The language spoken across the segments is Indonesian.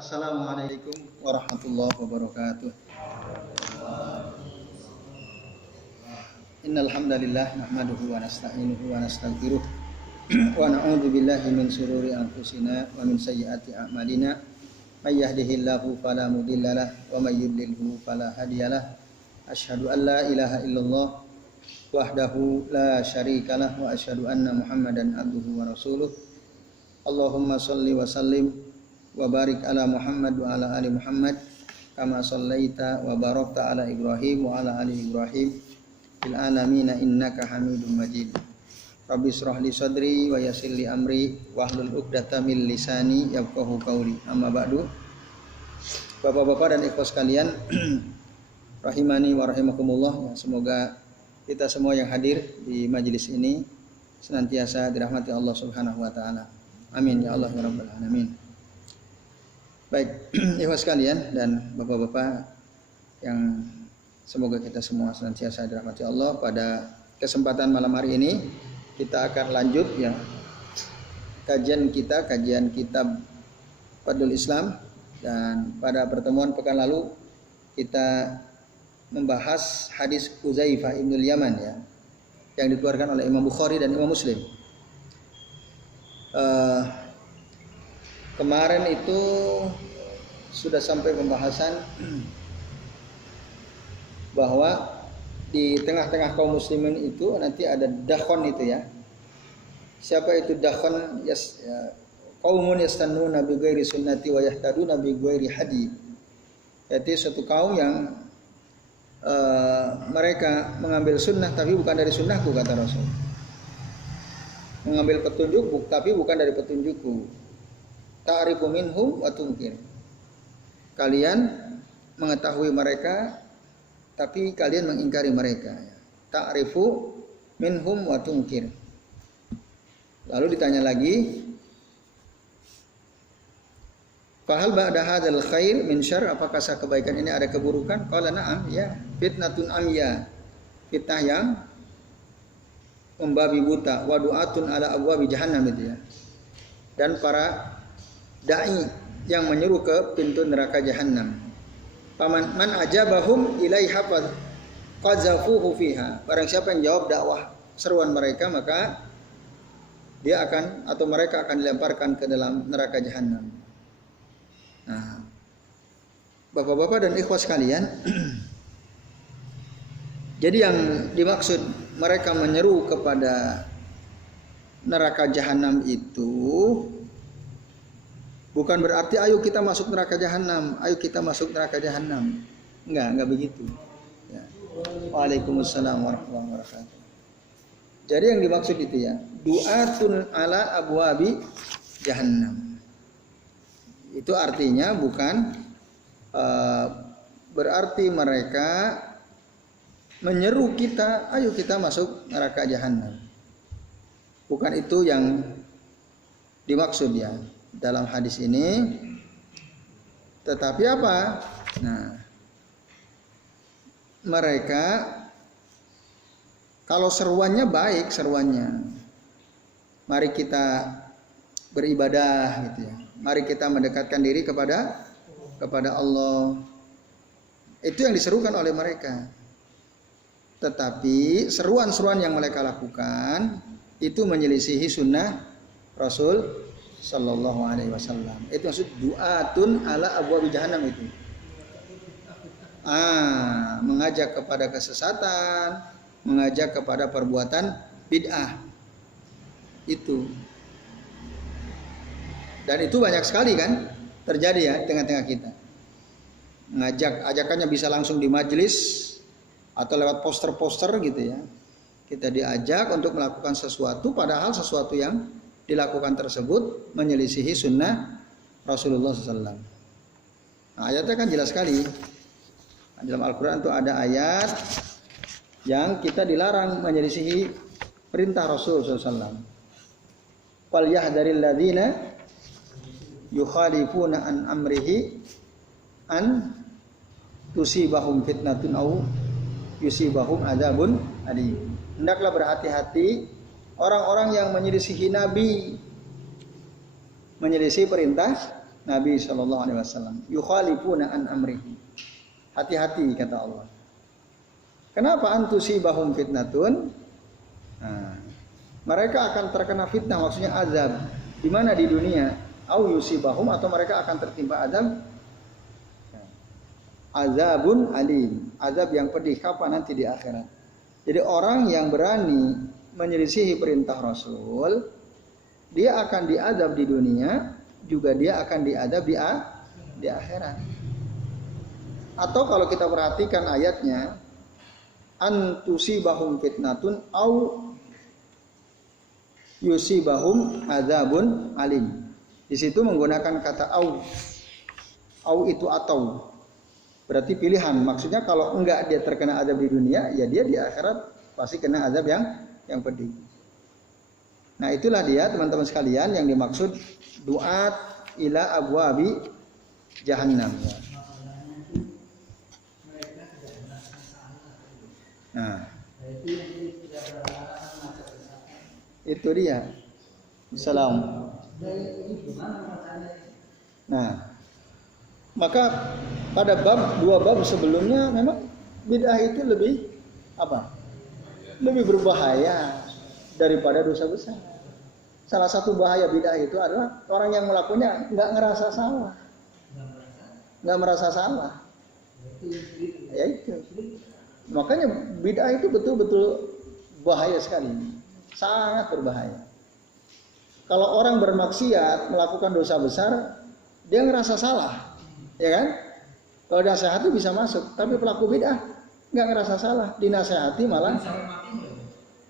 Assalamualaikum warahmatullahi wabarakatuh. Innal hamdalillah nahmaduhu wa nasta'inuhu wa nastaghfiruh wa na'udzu billahi min shururi anfusina wa min sayyiati a'malina. May yahdihillahu fala mudhillalah wa may yudlilhu fala hadiyalah. Asyhadu an la ilaha illallah wahdahu la syarikalah wa asyhadu anna Muhammadan abduhu wa rasuluh. Allahumma shalli wa sallim wa barik ala Muhammad wa ala ali Muhammad kama shallaita wa barakta ala Ibrahim wa ala ali Ibrahim fil alamin innaka Hamidum Majid. Rabbi shrah li sadri wa yassir li amri wahlul 'uqdatam min lisani yafqahu qawli. Amma ba'du. Bapak-bapak dan ikhwas sekalian, rahimani wa rahimakumullah. Semoga kita semua yang hadir di majelis ini senantiasa dirahmati Allah Subhanahu wa taala. Amin ya Allah ya rabbal alamin. Baik, ikhwas sekalian dan bapak-bapak yang semoga kita semua senantiasa dirahmati Allah. Pada kesempatan malam hari ini kita akan lanjut ya kajian kitab Fadlul Islam, dan pada pertemuan pekan lalu kita membahas hadis Uzaifah ibnul Yaman ya yang dikeluarkan oleh Imam Bukhari dan Imam Muslim. Kemarin itu sudah sampai pembahasan bahwa di tengah-tengah kaum muslimin itu nanti ada dakhon itu ya. Siapa itu dakhon? Qaumun yastannuna bi ghairi sunnati wa yahtaduna bi ghairi hadi. Yaitu suatu kaum yang mereka mengambil sunnah tapi bukan dari sunnahku, kata Rasul. Mengambil petunjuk tapi bukan dari petunjukku. Ta'rifu minhum wa tunkir. Kalian mengetahui mereka tapi kalian mengingkari mereka. Ta'rifu minhum wa tunkir. Lalu ditanya lagi, fahal ba'da hadzal khair min syarr, apakah sah kebaikan ini ada keburukan? Qala na'am, ya. Fitnatun amya, fitnah yang membabi buta, wa du'atun ala abwabi jahannam itu ya. Dan para dai yang menyeru ke pintu neraka jahanam. Paman man ajabahum ilaiha qazafuhu fiha. Barang siapa yang jawab dakwah seruan mereka, maka dia akan atau mereka akan dilemparkan ke dalam neraka jahanam. Nah, bapak-bapak dan ikhwas sekalian, jadi yang dimaksud mereka menyeru kepada neraka jahanam itu bukan berarti ayo kita masuk neraka jahanam, ayo kita masuk neraka jahanam. Enggak begitu. Ya. Waalaikumsalam warahmatullahi wabarakatuh. Jadi yang dimaksud itu ya, du'atun ala abwabi jahannam. Itu artinya bukan berarti mereka menyeru kita, ayo kita masuk neraka jahanam. Bukan itu yang dimaksud ya dalam hadis ini. Tetapi apa? Nah, mereka kalau seruannya baik, seruannya mari kita beribadah gitu ya. Mari kita mendekatkan diri kepada Allah. Itu yang diserukan oleh mereka. Tetapi seruan-seruan yang mereka lakukan itu menyelisihi sunnah Rasul Sallallahu Alaihi Wasallam. Itu maksud du'atun ala abwabi jahannam itu. Mengajak kepada kesesatan, mengajak kepada perbuatan bid'ah. Itu. Dan itu banyak sekali kan terjadi ya tengah-tengah kita. Ajakannya bisa langsung di majelis atau lewat poster-poster gitu ya. Kita diajak untuk melakukan sesuatu, padahal sesuatu yang dilakukan tersebut menyelisihi sunnah Rasulullah SAW. Nah, ayatnya kan jelas sekali. Dalam Al-Quran itu ada ayat yang kita dilarang menyelisihi perintah Rasulullah SAW. Fal yahdharil ladzina yukhalifuna an amrihi an tusibahum fitnatun aw yusibahum adzabun alim. Hendaklah berhati-hati orang-orang yang menyelisihi Nabi, menyelisih perintah Nabi sallallahu alaihi wasallam. Yukhalifuna an amrihi. Hati-hati kata Allah. Kenapa antusibahum fitnatun? Nah, mereka akan terkena fitnah, maksudnya azab. Di mana di dunia? Au yusibahum, atau mereka akan tertimpa azab. Azabun alim, azab yang pedih. Kapan? Nanti di akhirat. Jadi orang yang berani menyelisihi perintah Rasul, dia akan diazab di dunia, juga dia akan diazab di akhirat. Atau kalau kita perhatikan ayatnya, antusibahum fitnatun au yusibahum azabun alim. Di situ menggunakan kata au. Au itu atau. Berarti pilihan. Maksudnya kalau enggak dia terkena azab di dunia, ya dia di akhirat pasti kena azab yang pedih. Nah, itulah dia teman-teman sekalian yang dimaksud duat ila abwabi jahannam. Nah, itu dia. Salam. Nah, maka pada dua bab sebelumnya memang bid'ah itu lebih apa? Lebih berbahaya daripada dosa besar. Salah satu bahaya bid'ah itu adalah orang yang melakukannya nggak ngerasa salah, nggak merasa salah. Ya itu. Makanya bid'ah itu betul-betul bahaya sekali, sangat berbahaya. Kalau orang bermaksiat melakukan dosa besar, dia ngerasa salah, ya kan? Kalau nasihati bisa masuk, tapi pelaku bid'ah nggak ngerasa salah, dinasihati malah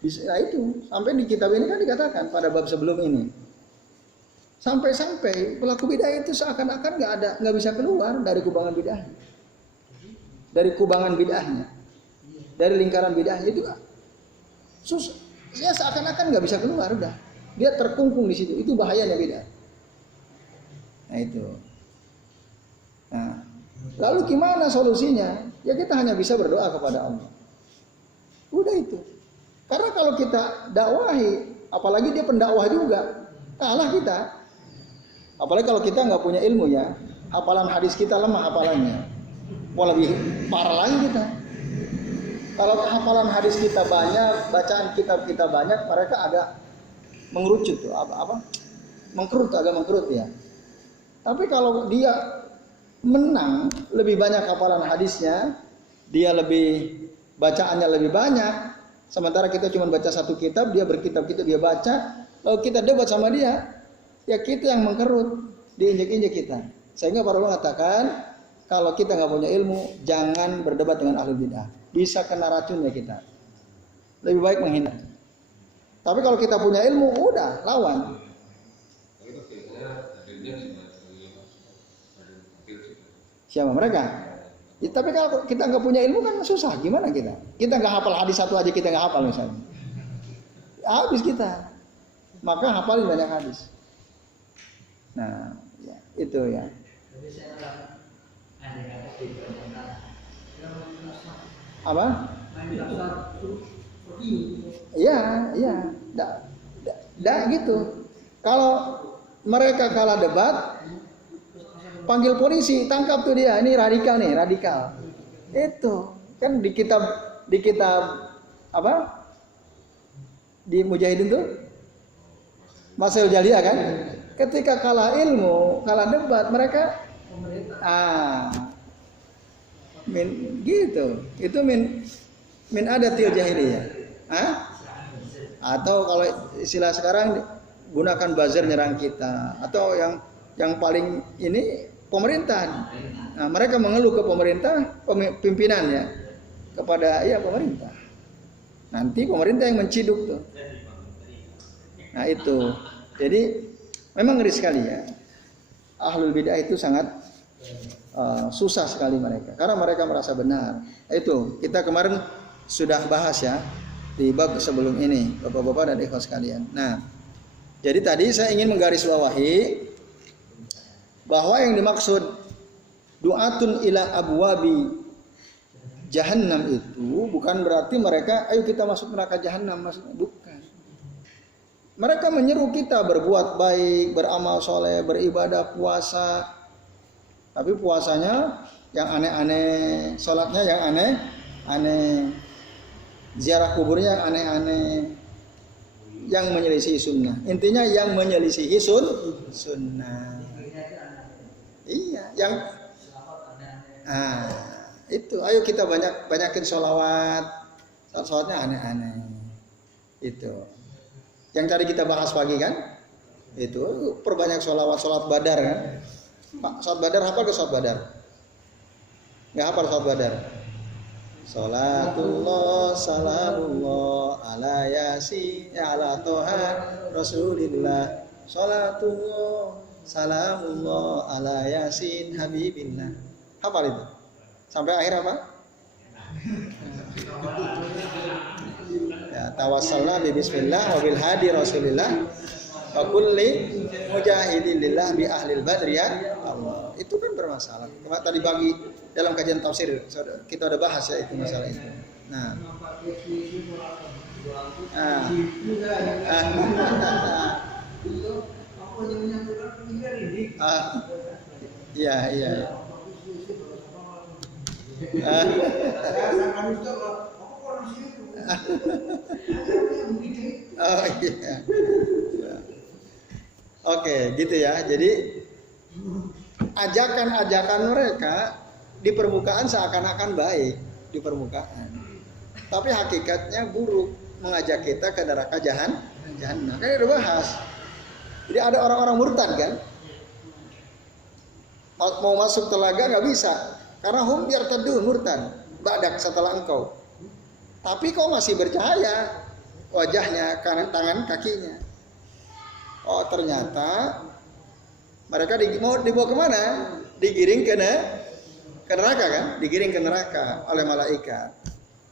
bisa. Nah itu sampai di kitab ini kan dikatakan pada bab sebelum ini, sampai pelaku bid'ah itu seakan-akan nggak bisa keluar dari kubangan bid'ah, dari kubangan bid'ahnya, dari lingkaran bid'ahnya itu susah. Ya seakan-akan nggak bisa keluar, udah dia terkungkung di situ. Itu bahayanya bid'ah. Nah itu. Nah, lalu gimana solusinya? Ya kita hanya bisa berdoa kepada Allah. Udah itu. Karena kalau kita dakwahi, apalagi dia pendakwah juga, kalah kita. Apalagi kalau kita nggak punya ilmu ya, hafalan hadis kita lemah hafalannya. Wah lebih parah lagi kita. Kalau hafalan hadis kita banyak, bacaan kitab kita banyak, mereka agak mengerucut tuh, agak mengkerut ya. Tapi kalau dia menang, lebih banyak hafalan hadisnya, dia lebih bacaannya lebih banyak, sementara kita cuma baca satu kitab, dia berkitab-kitab dia baca, lalu kita debat sama dia, ya kita yang mengkerut, diinjek-injek kita. Sehingga para ulama mengatakan, kalau kita nggak punya ilmu, jangan berdebat dengan ahli bid'ah. Bisa kena racunnya kita. Lebih baik menghindar. Tapi kalau kita punya ilmu, udah lawan. Siapa mereka? Ya, tapi kalau kita nggak punya ilmu kan susah. Gimana kita? Kita nggak hafal hadis satu aja kita nggak hafal misalnya. Habis kita. Maka hafalin banyak hadis. Nah, ya, itu ya. Apa? Iya, gitu. Kalau mereka kalah debat, panggil polisi, tangkap tuh dia. Ini radikal nih, radikal. Itu kan di kitab apa? Di Mujahidin tuh, Masail Jaliyah kan? Ketika kalah ilmu, kalah debat, mereka gitu. Itu min adatil jahiliyah. Atau kalau istilah sekarang gunakan buzzer nyerang kita, atau yang paling ini pemerintah. Nah, mereka mengeluh ke pemerintah, pimpinan ya, kepada pemerintah. Nanti pemerintah yang menciduk tuh. Nah itu. Jadi memang ngeri sekali ya. Ahlul bid'ah itu sangat susah sekali mereka, karena mereka merasa benar. Itu kita kemarin sudah bahas ya di bab sebelum ini, bapak-bapak dan ikhwan sekalian. Nah, jadi tadi saya ingin menggarisbawahi bahwa yang dimaksud du'atun ila abwabi jahannam itu bukan berarti mereka ayo kita masuk neraka jahannam, maksudnya bukan. Mereka menyeru kita berbuat baik, beramal soleh, beribadah, puasa. Tapi puasanya yang aneh-aneh, sholatnya yang aneh-aneh, ziarah kuburnya yang aneh-aneh, yang menyelisih sunnah. Intinya yang menyelisih sunnah. Iya, yang itu. Ayo kita banyakin sholawat. Sholawatnya aneh-aneh. Itu. Yang tadi kita bahas pagi kan? Itu perbanyak sholat badar kan? Pak, sholat badar hafal ke sholat badar? Nggak hafal sholat badar? Salatullah salamullah ala yasin ala toha rasulillah. Salatullah salamullah ala yasin habibillah. Hafal itu? Sampai akhir apa? Ya, tawassalna bi bismillah wa bil hadi rasulillah wa kulli mujahidin lillah bi ahlil badri ya Allah. Itu kan bermasalah. Kemarin tadi pagi dalam kajian tafsir kita ada bahas ya itu masalah itu. Nah. Iya. Oh iya. Oke, gitu ya. Jadi ajakan-ajakan mereka di permukaan seakan-akan baik di permukaan, tapi hakikatnya buruk, mengajak kita ke neraka jahanam. Kan udah bahas. Jadi ada orang-orang murtad kan, mau masuk telaga nggak bisa karena hum yartadun murtad ba'dak setelah engkau. Tapi kau masih bercahaya wajahnya, tangan kakinya. Oh ternyata mereka mau dibawa kemana? Digiring ke neraka kan? Digiring ke neraka oleh malaikat.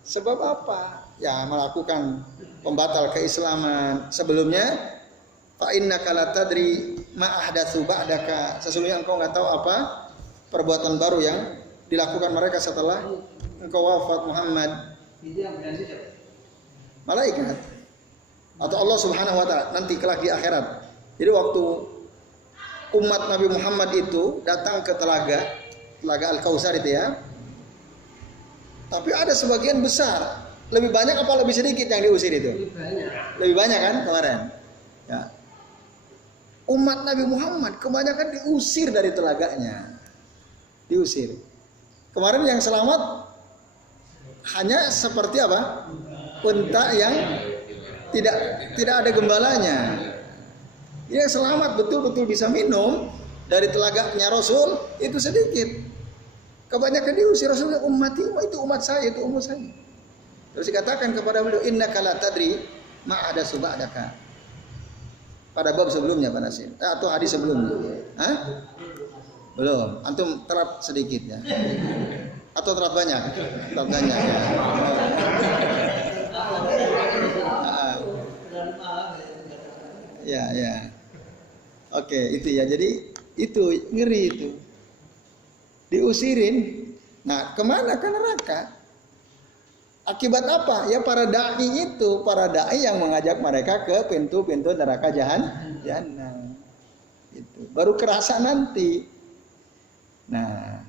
Sebab apa? Ya melakukan pembatal keislaman. Sebelumnya fa innaka la tadri ma ahdatsu ba'daka. Sesungguhnya engkau nggak tahu apa perbuatan baru yang dilakukan mereka setelah engkau wafat Muhammad. Malaikat atau Allah Subhanahu wa taala nanti kelak di akhirat. Jadi waktu umat Nabi Muhammad itu datang ke telaga Al-Kautsar itu ya. Tapi ada sebagian besar, lebih banyak apa lebih sedikit yang diusir itu? Lebih banyak kan kemarin. Ya. Umat Nabi Muhammad kebanyakan diusir dari telaganya. Diusir. Kemarin yang selamat hanya seperti apa? Unta yang tidak ada gembalanya. Dia selamat betul-betul bisa minum dari telaganya Rasul itu sedikit. Kebanyakan diusir Rasulnya ummati, itu umat saya, itu umat saya. Terus dikatakan kepada beliau innaka la tadri ma ada subadaka. Pada bab sebelumnya Pak Nasir atau hadis sebelumnya. Hah? Belum. Antum terap sedikit ya. Atau terap banyak? Terap banyak ya. Ya. Oke, itu ya. Jadi itu ngeri itu. Diusirin. Nah, kemana? Ke neraka. Akibat apa? Ya para dai itu, para dai yang mengajak mereka ke pintu-pintu neraka jahanam. Itu. Baru kerasa nanti. Nah,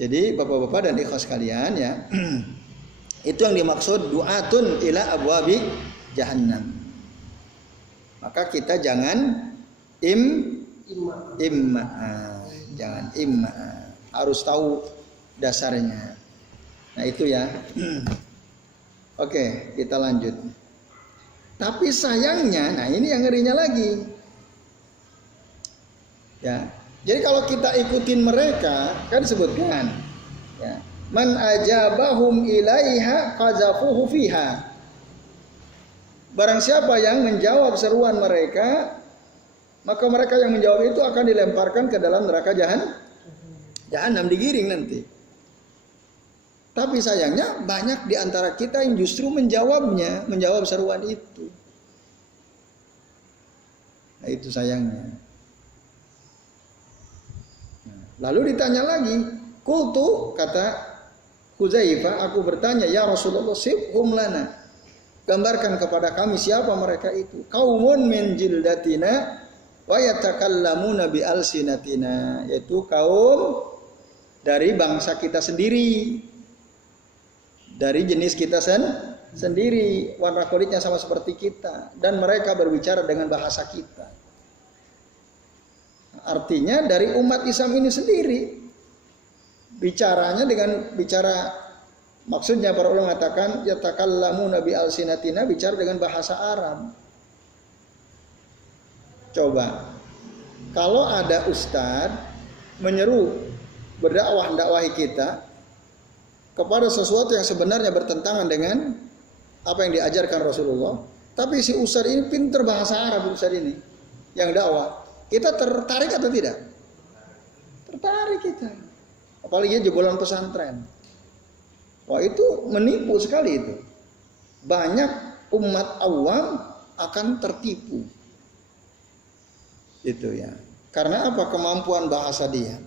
jadi bapak-bapak dan ikhwas sekalian ya. Itu yang dimaksud du'atun ila abwabi jahannam. Maka kita jangan jangan harus tahu dasarnya. Nah itu ya. Oke, kita lanjut. Tapi sayangnya, nah ini yang ngerinya lagi. Ya. Jadi kalau kita ikutin mereka, kan disebutkan ya, man ajabahum ilaiha qazafuhu fiha. Barang siapa yang menjawab seruan mereka, maka mereka yang menjawab itu akan dilemparkan ke dalam neraka jahanam, digiring nanti. Tapi sayangnya banyak di antara kita yang justru menjawab seruan itu. Nah, itu sayangnya. Lalu ditanya lagi, qultu kata Hudzaifah, aku bertanya, ya Rasulullah, sifhum lana. gambarkan kepada kami siapa mereka itu. Qaumun min jildatina wa yatakallamuna bi alsinatina, yaitu kaum dari bangsa kita sendiri, dari jenis kita sendiri, warna kulitnya sama seperti kita, dan mereka berbicara dengan bahasa kita. Artinya dari umat Islam ini sendiri, bicaranya dengan bicara, maksudnya para ulama mengatakan yatakallamuna bi alsinatina, bicara dengan bahasa Arab. Coba kalau ada ustadz menyeru dakwahi kita kepada sesuatu yang sebenarnya bertentangan dengan apa yang diajarkan Rasulullah, tapi si ustadz ini pintar bahasa Arab, ustadz ini yang dakwah, kita tertarik atau tidak? Tertarik kita, apalagi jebolan pesantren. Wah, itu menipu sekali itu. Banyak umat awam akan tertipu. Itu ya. Karena apa? Kemampuan bahasa dia.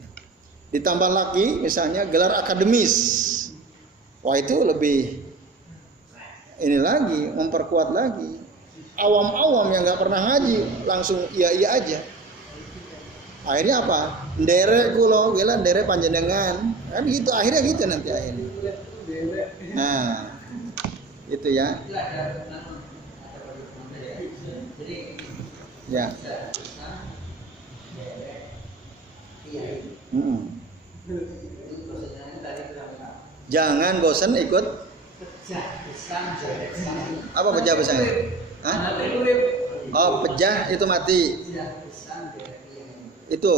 Ditambah lagi misalnya gelar akademis. Wah, itu lebih ini lagi, memperkuat lagi. Awam-awam yang nggak pernah ngaji langsung iya aja. Akhirnya apa? Nderek kulo, gila nderek panjenengan. Kan gitu, akhirnya gitu nanti akhirnya. Nah, itu ya. Ya. Jangan bosan ikut. Apa pejah besar? Oh, pejah itu mati. Itu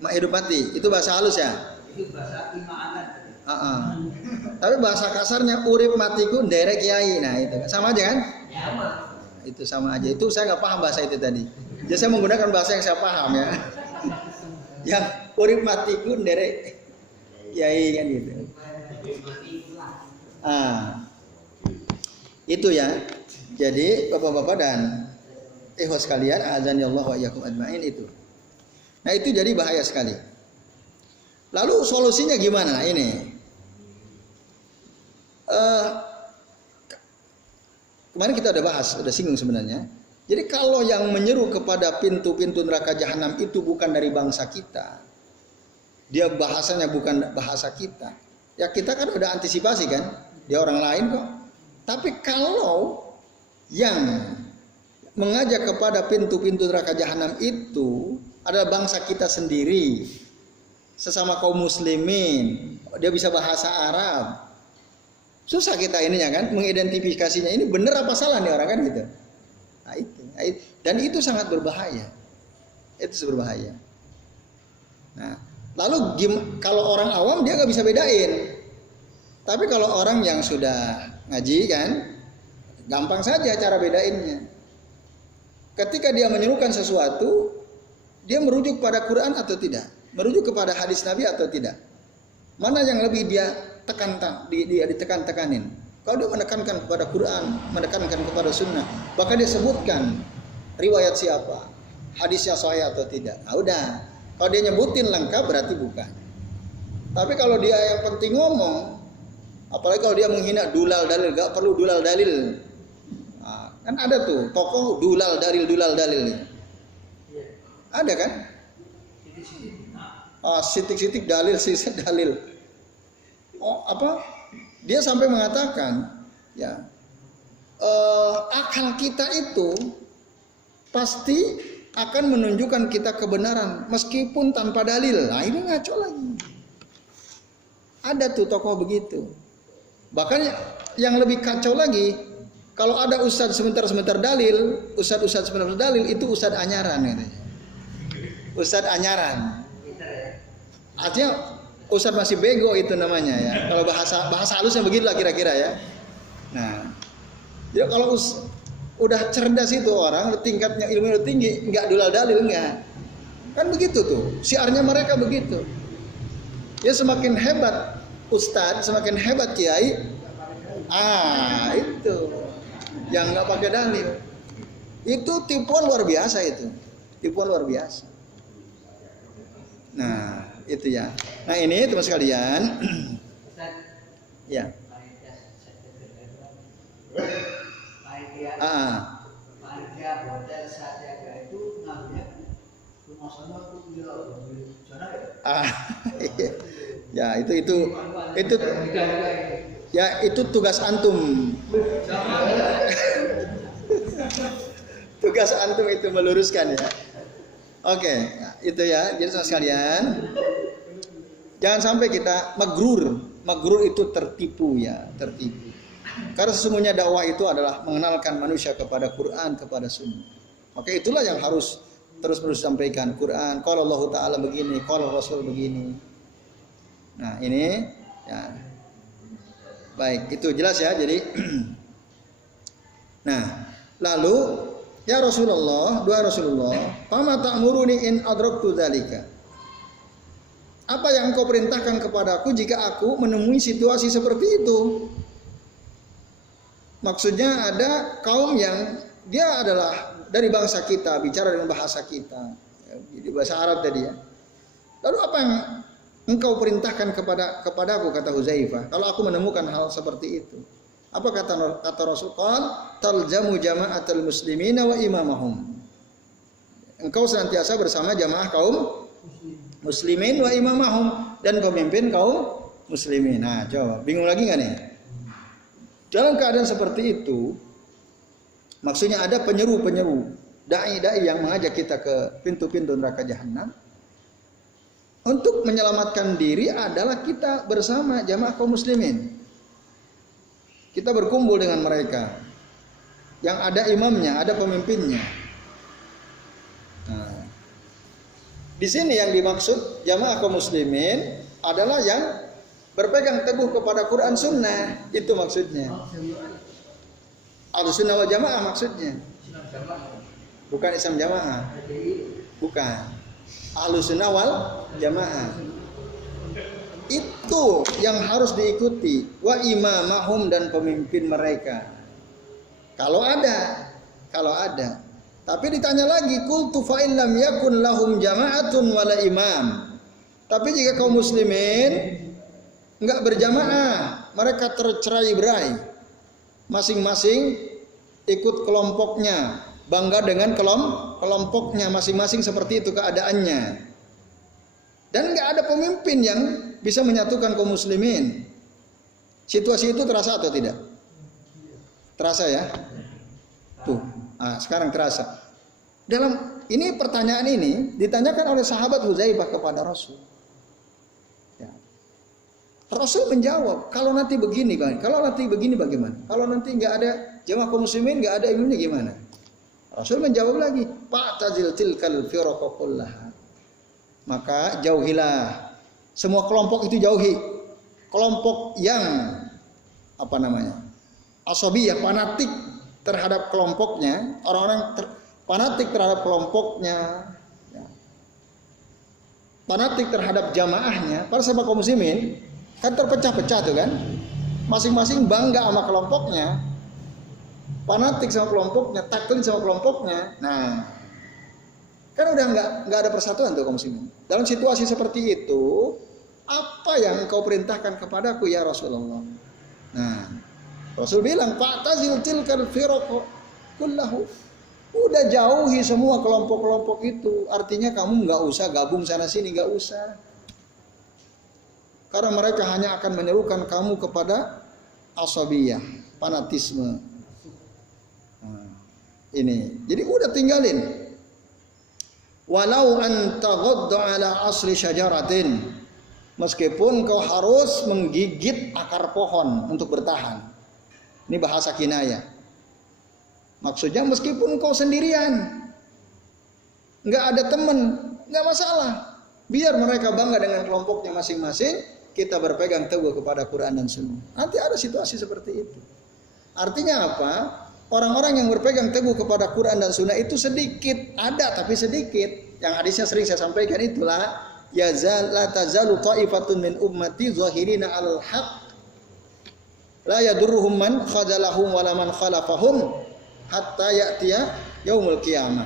hidup mati. Itu bahasa halus ya? Itu bahasa imaan. Tapi bahasa kasarnya urip matiku nderek kiai. Nah, itu sama aja kan? Itu sama aja. Itu saya nggak paham bahasa itu tadi. Jadi saya menggunakan bahasa yang saya paham ya. Yang urip matiku nderek kiai kan gitu. Itu ya. Jadi bapak-bapak dan ikhwas sekalian, azan ya Allah wa iyyakum ajmain itu. Nah, itu jadi bahaya sekali. Lalu solusinya gimana ini? Kemarin kita udah bahas, udah singgung sebenarnya. Jadi kalau yang menyeru kepada pintu-pintu neraka jahanam itu bukan dari bangsa kita, dia bahasanya bukan bahasa kita, ya kita kan udah antisipasi kan, dia orang lain kok. Tapi kalau yang mengajak kepada pintu-pintu neraka jahanam itu adalah bangsa kita sendiri, sesama kaum muslimin, dia bisa bahasa Arab, susah kita ininya kan, mengidentifikasinya ini benar apa salah nih orang kan gitu. Nah, itu. Dan itu sangat berbahaya. Itu berbahaya. Nah, lalu kalau orang awam dia nggak bisa bedain. Tapi kalau orang yang sudah ngaji kan, gampang saja cara bedainnya. Ketika dia menyerukan sesuatu, dia merujuk pada Quran atau tidak? Merujuk kepada hadis Nabi atau tidak? Mana yang lebih dia ditekan-tekanin? Kalau dia menekankan kepada Quran, menekankan kepada Sunnah, bahkan dia sebutkan riwayat siapa, hadisnya sahih atau tidak. Nah, udah. Kalau dia nyebutin lengkap berarti bukan. Tapi kalau dia yang penting ngomong, apalagi kalau dia menghina dulal dalil, gak perlu dulal dalil. Nah, kan ada tuh tokoh dulal dalil. Ada kan? Sitik-sitik dalil, sisik dalil. Oh, apa? Dia sampai mengatakan, ya, akal kita itu pasti akan menunjukkan kita kebenaran meskipun tanpa dalil. Nah, ini ngaco lagi. Ada tuh tokoh begitu. Bahkan yang lebih kacau lagi, kalau ada ustadz sebentar dalil, ustadz sebentar dalil, itu ustadz anyaran katanya. Ustadz anyaran. Artinya ustadz masih bego itu namanya ya. Kalau bahasa halusnya begitulah kira-kira ya. Nah, ya kalau udah cerdas itu orang, tingkatnya ilmu udah tinggi, nggak dulal dalil enggak. Kan begitu tuh, siarnya mereka begitu. Ya semakin hebat ustadz, semakin hebat kiai. Itu yang nggak pakai dalil. Itu tipuan luar biasa itu. Tipuan luar biasa. Nah, itu ya. Nah, ini teman sekalian. Ya. Ah. Ya itu ya itu tugas antum. Tugas antum itu meluruskan ya. Oke, itu ya. Jadi sekalian, jangan sampai kita magrur. Magrur itu tertipu ya, tertipu. Karena sesungguhnya dakwah itu adalah mengenalkan manusia kepada Quran, kepada Sunnah. Maka itulah yang harus terus-menerus sampaikan. Quran, kalau Allah Ta'ala begini, kalau Rasul begini. Nah ini ya. Baik, itu jelas ya. Jadi nah, lalu ya Rasulullah, doa Rasulullah, "Fama ta'muruni in adraktu dzalika?" Apa yang engkau perintahkan kepadaku jika aku menemui situasi seperti itu? Maksudnya ada kaum yang dia adalah dari bangsa kita, bicara dengan bahasa kita, di bahasa Arab tadi ya. Lalu apa yang engkau perintahkan kepadaku, kata Huzaifah, kalau aku menemukan hal seperti itu? Apa kata Rasul? Taljamu jama'atul muslimina wa imamahum. Engkau senantiasa bersama jamaah kaum muslimin wa imamahum, dan pemimpin kaum muslimin. Nah, coba bingung lagi nggak nih? Dalam keadaan seperti itu, maksudnya ada penyeru-penyeru, dai-dai yang mengajak kita ke pintu-pintu neraka jahanam. Untuk menyelamatkan diri adalah kita bersama jamaah kaum muslimin. Kita berkumpul dengan mereka yang ada imamnya, ada pemimpinnya. Nah, di sini yang dimaksud jamaah kaum muslimin adalah yang berpegang teguh kepada Quran Sunnah, itu maksudnya. Ahlussunnah wal Jamaah maksudnya. Bukan Islam Jamaah. Bukan. Ahlussunnah wal Jamaah. Itu yang harus diikuti. Wa imamahum, dan pemimpin mereka. Kalau ada. Tapi ditanya lagi, qultu fa in lam yakun lahum jama'atun wala imam. Tapi jika kaum muslimin enggak berjamaah, mereka tercerai-berai, masing-masing ikut kelompoknya, bangga dengan kelompoknya masing-masing, seperti itu keadaannya. Dan enggak ada pemimpin yang bisa menyatukan kaum muslimin. Situasi itu terasa atau tidak? Terasa ya? Tuh, sekarang terasa. Dalam ini pertanyaan ini ditanyakan oleh sahabat Huzaifah kepada Rasul. Ya. Rasul menjawab, kalau nanti begini bagaimana? Kalau nanti nggak ada jamaah kaum muslimin, nggak ada imamnya gimana? Rasul menjawab lagi, "Fa'tazil tilkal firqa kullaha." Maka jauhilah semua kelompok itu, jauhi kelompok yang asabiyah, fanatik terhadap kelompoknya, orang-orang fanatik terhadap kelompoknya, ya, fanatik terhadap jamaahnya. Para sahabat kaum muslimin kan terpecah-pecah tuh kan, masing-masing bangga sama kelompoknya, fanatik sama kelompoknya, taklid sama kelompoknya. Nah, kan udah nggak ada persatuan tuh kaum muslimin. Dalam situasi seperti itu, apa yang engkau perintahkan kepadaku ya Rasulullah? Nah, Rasul bilang, "Fa'tazil tilkal firqa kullahu." Udah jauhi semua kelompok-kelompok itu. Artinya kamu nggak usah gabung sana sini, nggak usah. Karena mereka hanya akan menyerukan kamu kepada asabiyah, fanatisme. Nah, ini. Jadi udah tinggalin. Walau anta ghadda ala asli syajaratin. Meskipun kau harus menggigit akar pohon untuk bertahan. Ini bahasa kinayah. Maksudnya meskipun kau sendirian, nggak ada teman, nggak masalah. Biar mereka bangga dengan kelompoknya masing-masing, kita berpegang teguh kepada Quran dan Sunnah. Nanti ada situasi seperti itu. Artinya apa? Orang-orang yang berpegang teguh kepada Quran dan Sunnah itu sedikit, ada tapi sedikit. Yang hadisnya sering saya sampaikan itulah, ya la tazalu ta'ifatun min ummati zahirina alal haq la yadurruhum man khadalahum wala man khalafahum hatta ya'tiya yaumul qiyamah.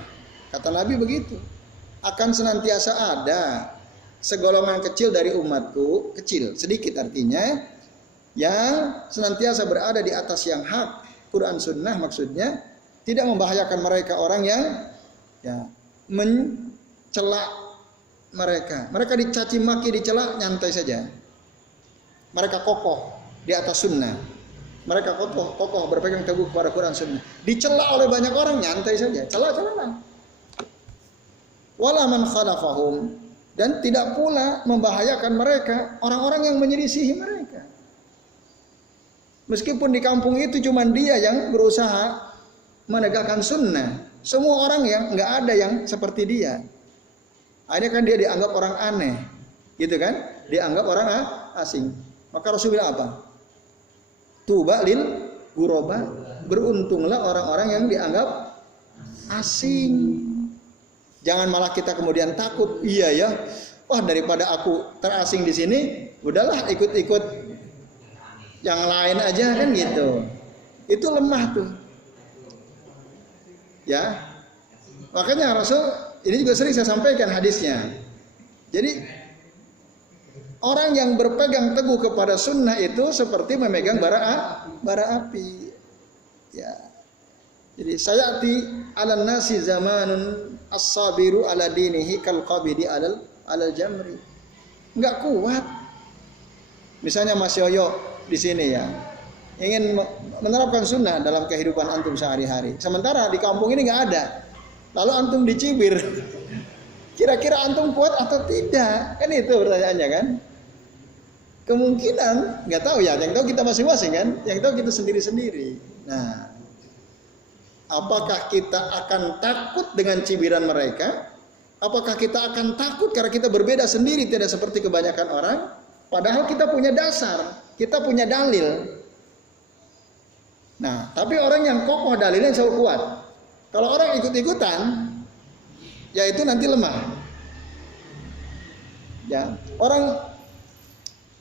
Kata Nabi begitu. Akan senantiasa ada segolongan kecil dari umatku, kecil, sedikit artinya, yang senantiasa berada di atas yang hak, Quran Sunnah maksudnya, Tidak membahayakan mereka orang yang ya mencela mereka. Mereka dicaci maki, dicela, nyantai saja. Mereka kokoh di atas sunnah. Mereka kokoh berpegang teguh kepada Quran sunnah. Dicela oleh banyak orang, nyantai saja. Cela-celaan. Wala man khalafahum, dan tidak pula membahayakan mereka orang-orang yang menyelisihi mereka. Meskipun di kampung itu cuma dia yang berusaha menegakkan sunnah, semua orang yang nggak ada yang seperti dia. Akhirnya kan dia dianggap orang aneh, gitu kan? Dianggap orang asing. Maka Rasul bilang apa? Tuba lil ghuraba, beruntunglah orang-orang yang dianggap asing. Jangan malah kita kemudian takut, iya ya, wah daripada aku terasing di sini, udahlah ikut-ikut yang lain aja kan gitu. Itu lemah tuh. Ya, makanya Rasul ini juga sering saya sampaikan hadisnya. Jadi orang yang berpegang teguh kepada sunnah itu seperti memegang bara api. Ya, jadi sayati ala nasi zamanun as-sabiru ala dinihi kal qabidi alal jamri. Enggak kuat. Misalnya Mas Yoyo di sini ya, ingin menerapkan sunnah dalam kehidupan antum sehari-hari. Sementara di kampung ini nggak ada. Lalu antum dicibir. Kira-kira antum kuat atau tidak? Kan itu pertanyaannya kan. Kemungkinan nggak tahu ya. Yang tahu kita masing-masing kan. Yang tahu kita sendiri-sendiri. Nah, apakah kita akan takut dengan cibiran mereka? Apakah kita akan takut karena kita berbeda sendiri, tidak seperti kebanyakan orang? Padahal kita punya dasar, kita punya dalil. Nah, tapi orang yang kokoh dalilnya selalu kuat. Kalau orang ikut-ikutan, ya itu nanti lemah. Ya, orang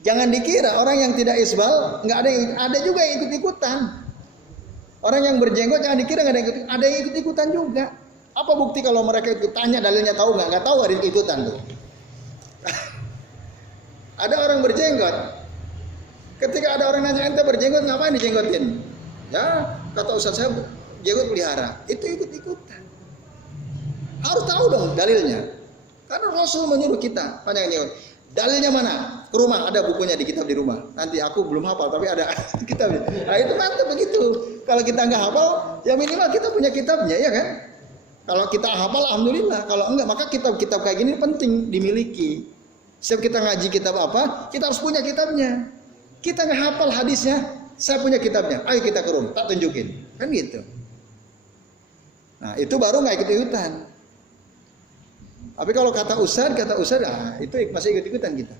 jangan dikira orang yang tidak isbal nggak ada juga yang ikut-ikutan. Orang yang berjenggot jangan dikira nggak ada yang ikut-ikutan juga. Apa bukti kalau mereka ikut? Tanya dalilnya tahu nggak? Nggak tahu ada yang ikutan tuh. Ada orang berjenggot. Ketika ada orang nanya ente berjenggot ngapain dijenggotin? Ya kata Ustaz saya jenggot pelihara. Itu ikut-ikutan. Harus tahu dong dalilnya. Karena Rasul menyuruh kita panjang jenggot. Dalilnya mana? Ke rumah ada bukunya di kitab di rumah. Nanti aku belum hafal tapi ada kitabnya. Nah itu mantap begitu. Kalau kita nggak hafal, ya minimal kita punya kitabnya, ya kan? Kalau kita hafal, alhamdulillah. Kalau enggak, maka kitab-kitab kayak gini penting dimiliki. Setiap kita ngaji kitab apa, kita harus punya kitabnya. Kita nggak hafal hadisnya, saya punya kitabnya. Ayo kita ke rumah, tak tunjukin, kan gitu. Nah itu baru nggak ikut-ikutan. Tapi kalau kata Ustaz, ah, itu masih ikut-ikutan kita.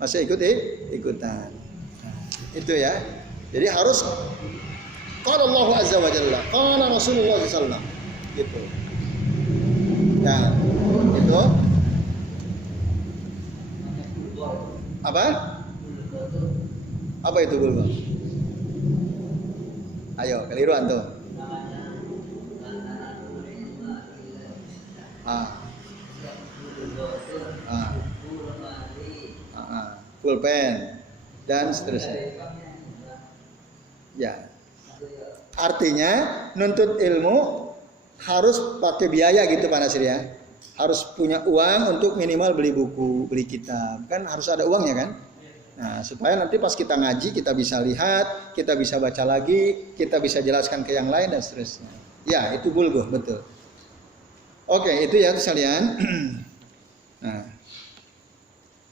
Masih ikutan. Nah, itu ya. Jadi harus qala Allah azza wa jalla, qala Rasulullah sallallahu alaihi wasallam. Gitu. Ya, itu. Apa? Apa itu bulgha? Ayo, keliru antum. Pulpen dan seterusnya. Ya. Artinya nuntut ilmu harus pakai biaya gitu Pak Nasir ya. Harus punya uang untuk minimal beli buku, beli kitab. Kan harus ada uangnya kan? Nah, supaya nanti pas kita ngaji kita bisa lihat, kita bisa baca lagi, kita bisa jelaskan ke yang lain dan seterusnya. Ya, itu bulgha, betul. Oke, itu ya sekalian. Nah,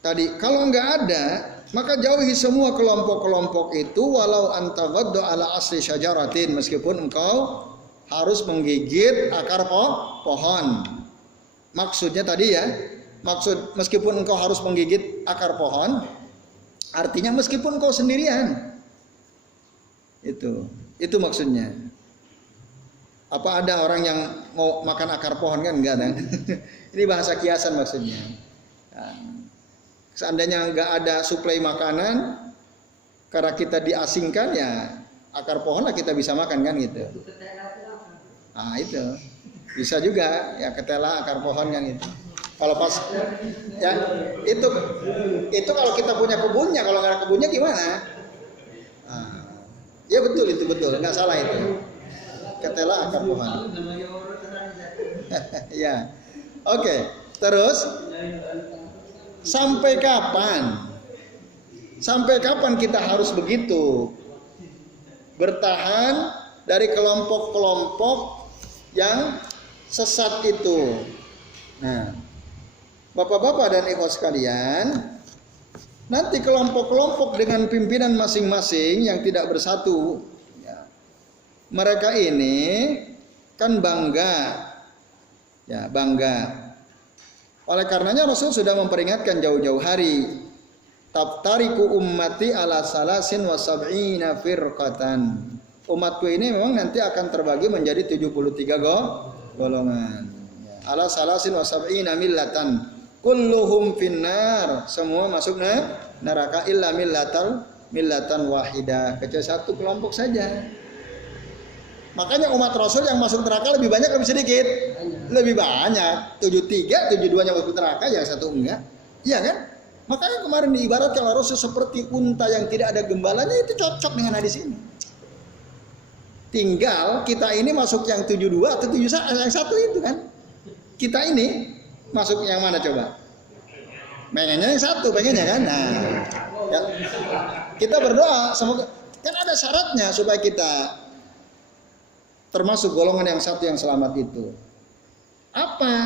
tadi kalau nggak ada, maka jauhi semua kelompok-kelompok itu walau antaghaddu ala asli syajaratin, meskipun engkau harus menggigit akar pohon. Maksudnya tadi ya, meskipun engkau harus menggigit akar pohon, artinya meskipun engkau sendirian. Itu maksudnya. Apa ada orang yang mau makan akar pohon kan? Enggak kan? Ini bahasa kiasan maksudnya. Nah, seandainya enggak ada suplai makanan, karena kita diasingkan ya akar pohon lah kita bisa makan kan gitu. Ah itu bisa juga ya ketela akar pohon kan itu. Kalau pas ya itu kalau kita punya kebunnya, kalau nggak ada kebunnya gimana? Ya betul itu betul, nggak salah itu. ketela akar pohon. Ya. Oke, terus sampai kapan? Sampai kapan kita harus begitu? Bertahan dari kelompok-kelompok yang sesat itu. Nah, Bapak-bapak dan ibu sekalian, nanti kelompok-kelompok dengan pimpinan masing-masing yang tidak bersatu, ya, mereka ini kan bangga, ya bangga. Oleh karenanya Rasul sudah memperingatkan jauh-jauh hari, taftariku ummati ala salasin wa sab'ina firqatan. Umatku ini memang nanti akan terbagi menjadi 73 golongan. Ya. Ala salasin wa sab'ina millatan. Kulluhum finnar. Semua masuk neraka illa millatan wahida. Kecuali satu kelompok saja. Makanya umat Rasul yang masuk neraka lebih banyak lebih sedikit? Lebih banyak. 73, 72-nya masuk neraka, yang satu enggak. Iya kan? Makanya kemarin diibaratkan Rasul seperti unta yang tidak ada gembalanya, itu cocok dengan hadis ini. Tinggal kita ini masuk yang 72 atau 71 yang satu itu kan. Kita ini masuk yang mana coba? Pengennya yang satu, pengennya kan? Nah, ya. Kita berdoa semoga kan ada syaratnya supaya kita termasuk golongan yang satu yang selamat itu. Apa?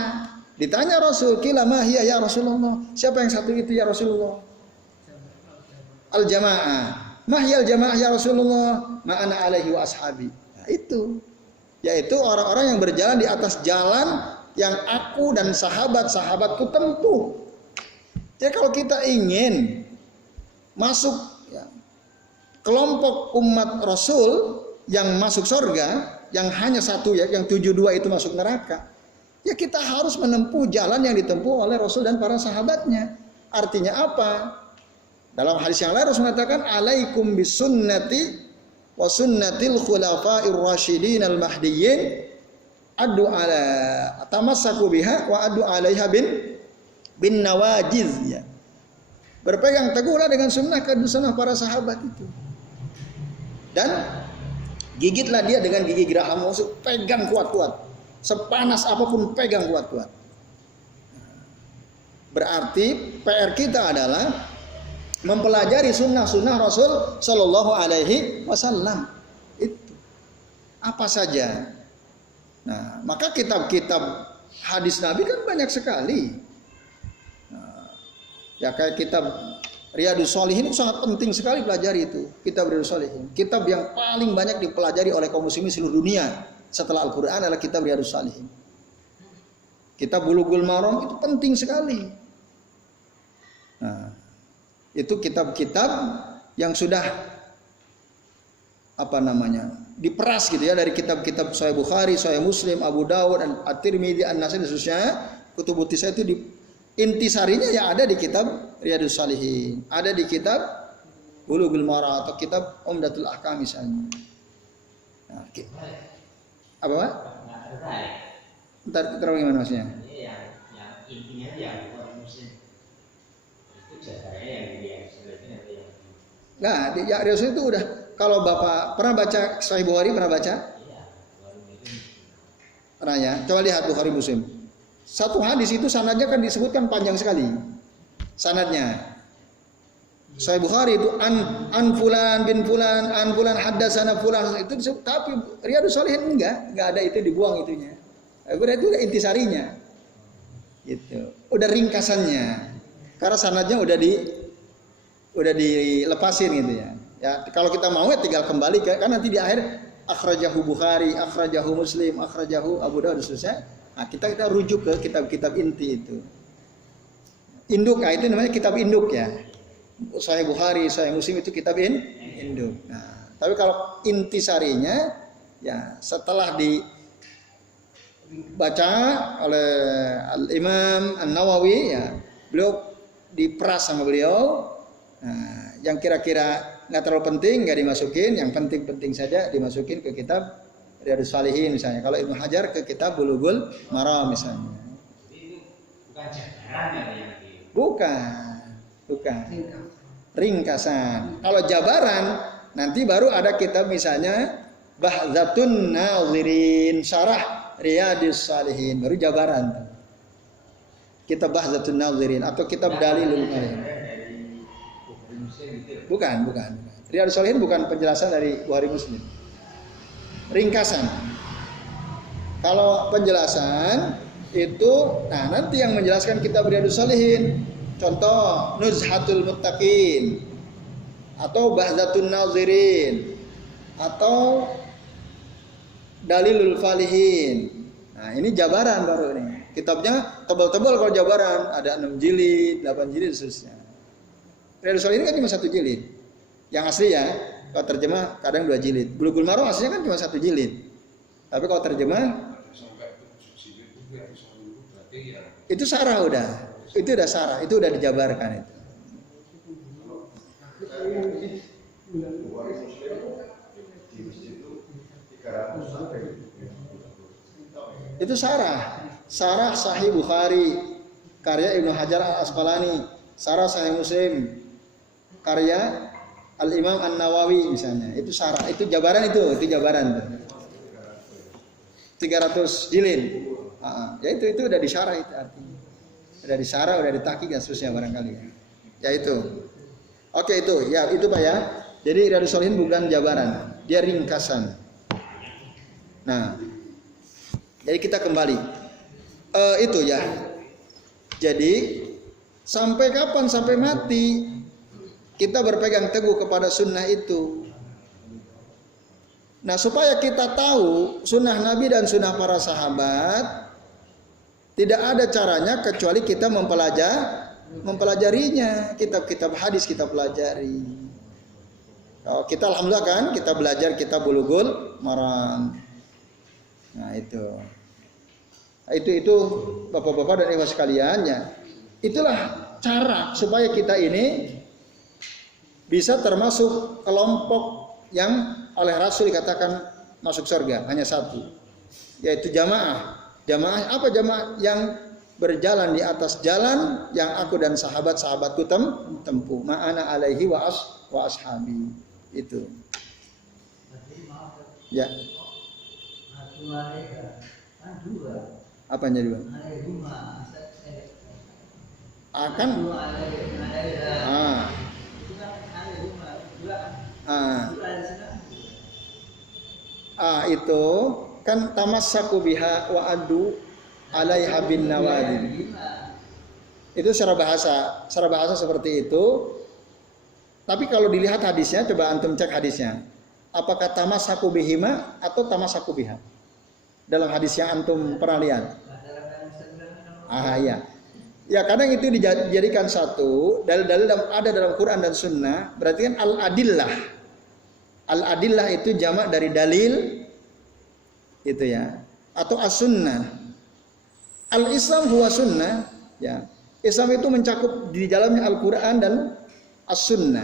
Ditanya Rasul, "Qila ma hiya ya Rasulullah?" Siapa yang satu itu ya Rasulullah? Al-jamaah. Ma hiya al-jamaah ya Rasulullah? Ma ana alaihi wa ashabi. Nah, itu. Yaitu orang-orang yang berjalan di atas jalan yang aku dan sahabat-sahabatku tempuh. Jadi kalau kita ingin masuk ya, kelompok umat Rasul yang masuk surga, yang hanya satu ya, yang 72 itu masuk neraka, ya kita harus menempuh jalan yang ditempuh oleh Rasul dan para sahabatnya. Artinya apa? Dalam hadis yang lain Rasul mengatakan, "Alaikum bisunnati wa sunnatil khulafa'ir rasyidin al-mahdiyyin, adu ala tamassaku biha wa adu alaiha bin nawajiz." Ya. Berpegang teguhlah dengan sunnah para sahabat itu. Dan gigitlah dia dengan gigi geraham, pegang kuat-kuat. Sepanas apapun pegang kuat-kuat. Berarti PR kita adalah mempelajari sunnah-sunnah Rasul Shallallahu Alaihi Wasallam. Itu apa saja. Nah, maka kitab-kitab hadis Nabi kan banyak sekali. Nah, ya kayak kitab Riyadhus Shalihin itu sangat penting sekali pelajari itu. Kitab Riyadhus Shalihin, kitab yang paling banyak dipelajari oleh kaum muslimin seluruh dunia setelah Al-Quran adalah kitab Riyadhus Shalihin. Kitab Bulughul Maram itu penting sekali. Nah, itu kitab-kitab yang sudah diperas gitu ya dari kitab-kitab Sahih Bukhari, Sahih Muslim, Abu Dawud, dan At-Tirmidzi, An-Nasai dan seterusnya. Kutubut Tisah itu intisarinya ya ada di kitab Riyadhus Shalihin, ada di kitab Bulughul Maram atau kitab Umdatul Ahkam misalnya. Nah, apa Pak? Ntar gimana maksudnya? Yang intinya yang bukan muslim itu jasanya yang nah, di Riyadhus itu udah. Kalau Bapak pernah baca Sahih Bukhari, pernah baca? Iya. Pernah ya? Coba lihat Bukhari Muslim. Satu hadis itu sanadnya kan disebutkan panjang sekali. Sanadnya. Sahih Bukhari itu an fulan bin fulan, an fulan haddatsana fulan, itu disebut, tapi Riyadhus Shalihin enggak ada itu, dibuang itunya. Berarti itu udah intisarinya. Gitu. Udah ringkasannya. Karena sanadnya udah dilepasin gitu ya. Ya, kalau kita mau ya tinggal kembali kan nanti di akhir akhrajahu Bukhari, akhrajahu Muslim, akhrajahu Abu Dawud selesai. Nah, kita rujuk ke kitab-kitab inti itu. Induk, nah itu namanya kitab induk ya. Sahih Bukhari, Sahih Muslim itu kitab induk. Nah, tapi kalau intisarinya ya setelah dibaca oleh Al-Imam An-Nawawi ya, beliau diperas sama beliau. Nah, yang kira-kira nggak terlalu penting nggak dimasukin, yang penting-penting saja dimasukin ke kitab Riyadhus Shalihin misalnya. Kalau Ibnu Hajar ke kitab Bulughul Maram misalnya. Bukan jabaran ya? Bukan. Ringkasan. Kalau jabaran nanti baru ada kitab misalnya Bahzatun Nazirin, syarah Riyadhus Shalihin, baru jabaran. Kitab Bahzatun Nazirin atau kitab Dalilul Qari'in. Bukan. Riyadhus Shalihin bukan penjelasan dari Bukhari Muslim. Ringkasan. Kalau penjelasan itu, nah nanti yang menjelaskan kitab Riyadhus Shalihin. Contoh Nuzhatul Muttaqin atau Bahzatun Nazirin atau Dalilul Falihin. Nah, ini jabaran baru ini. Kitabnya tebal-tebal kalau jabaran, ada 6 jilid, 8 jilid seterusnya. Riyadhus Shalihin kan cuma 1 jilid. Yang asli ya, kalau terjemah kadang 2 jilid. Bulughul Maram aslinya kan cuma 1 jilid. Tapi kalau terjemah itu sarah udah. Itu udah sarah, itu udah dijabarkan itu. Itu sarah Sahih Bukhari karya Ibnu Hajar Al-Asqalani, sarah Sahih Muslim karya Al-Imam An-Nawawi misalnya. Itu sarah, itu jabaran itu jabaran tuh. 300 jilid. Ya itu udah disyarah itu artinya. Udah disyarah, udah ditakik dan seterusnya barangkali. Ya itu. Oke itu, ya itu Pak ya. Jadi Riyadhus Shalihin bukan jabaran, dia ringkasan. Nah, jadi kita kembali. Itu ya. Jadi sampai kapan? Sampai mati kita berpegang teguh kepada sunnah itu. Nah, supaya kita tahu sunnah Nabi dan sunnah para sahabat, tidak ada caranya kecuali kita mempelajarinya. Kitab-kitab hadis kita pelajari. Kalau kita alhamdulillah kan, kita belajar kitab Bulughul Maram. Nah itu bapak-bapak dan ibu sekalian ya. Itulah cara supaya kita ini bisa termasuk kelompok yang oleh Rasul dikatakan masuk surga, hanya satu, yaitu jamaah. Jamaah apa jamaah? Yang berjalan di atas jalan yang aku dan sahabat-sahabatku tempuh. Ma'ana alaihi wa ashabi. Itu. Ya. Apanya dua? Akan itu kan tamassaku biha wa addu alaiha bin nawadin. Itu secara bahasa seperti itu. Tapi kalau dilihat hadisnya, coba antum cek hadisnya. Apakah tamassaku bihima atau tamassaku biha? Dalam hadis yang antum pernah lihat. Ya. Ya kadang itu dijadikan satu dalil-dalil ada dalam Quran dan Sunnah. Berarti kan al-adillah. Al-adillah itu jamak dari dalil itu ya, atau as-sunnah. Al-Islam huwa sunnah ya. Islam itu mencakup di dalamnya Al-Quran dan as-sunnah.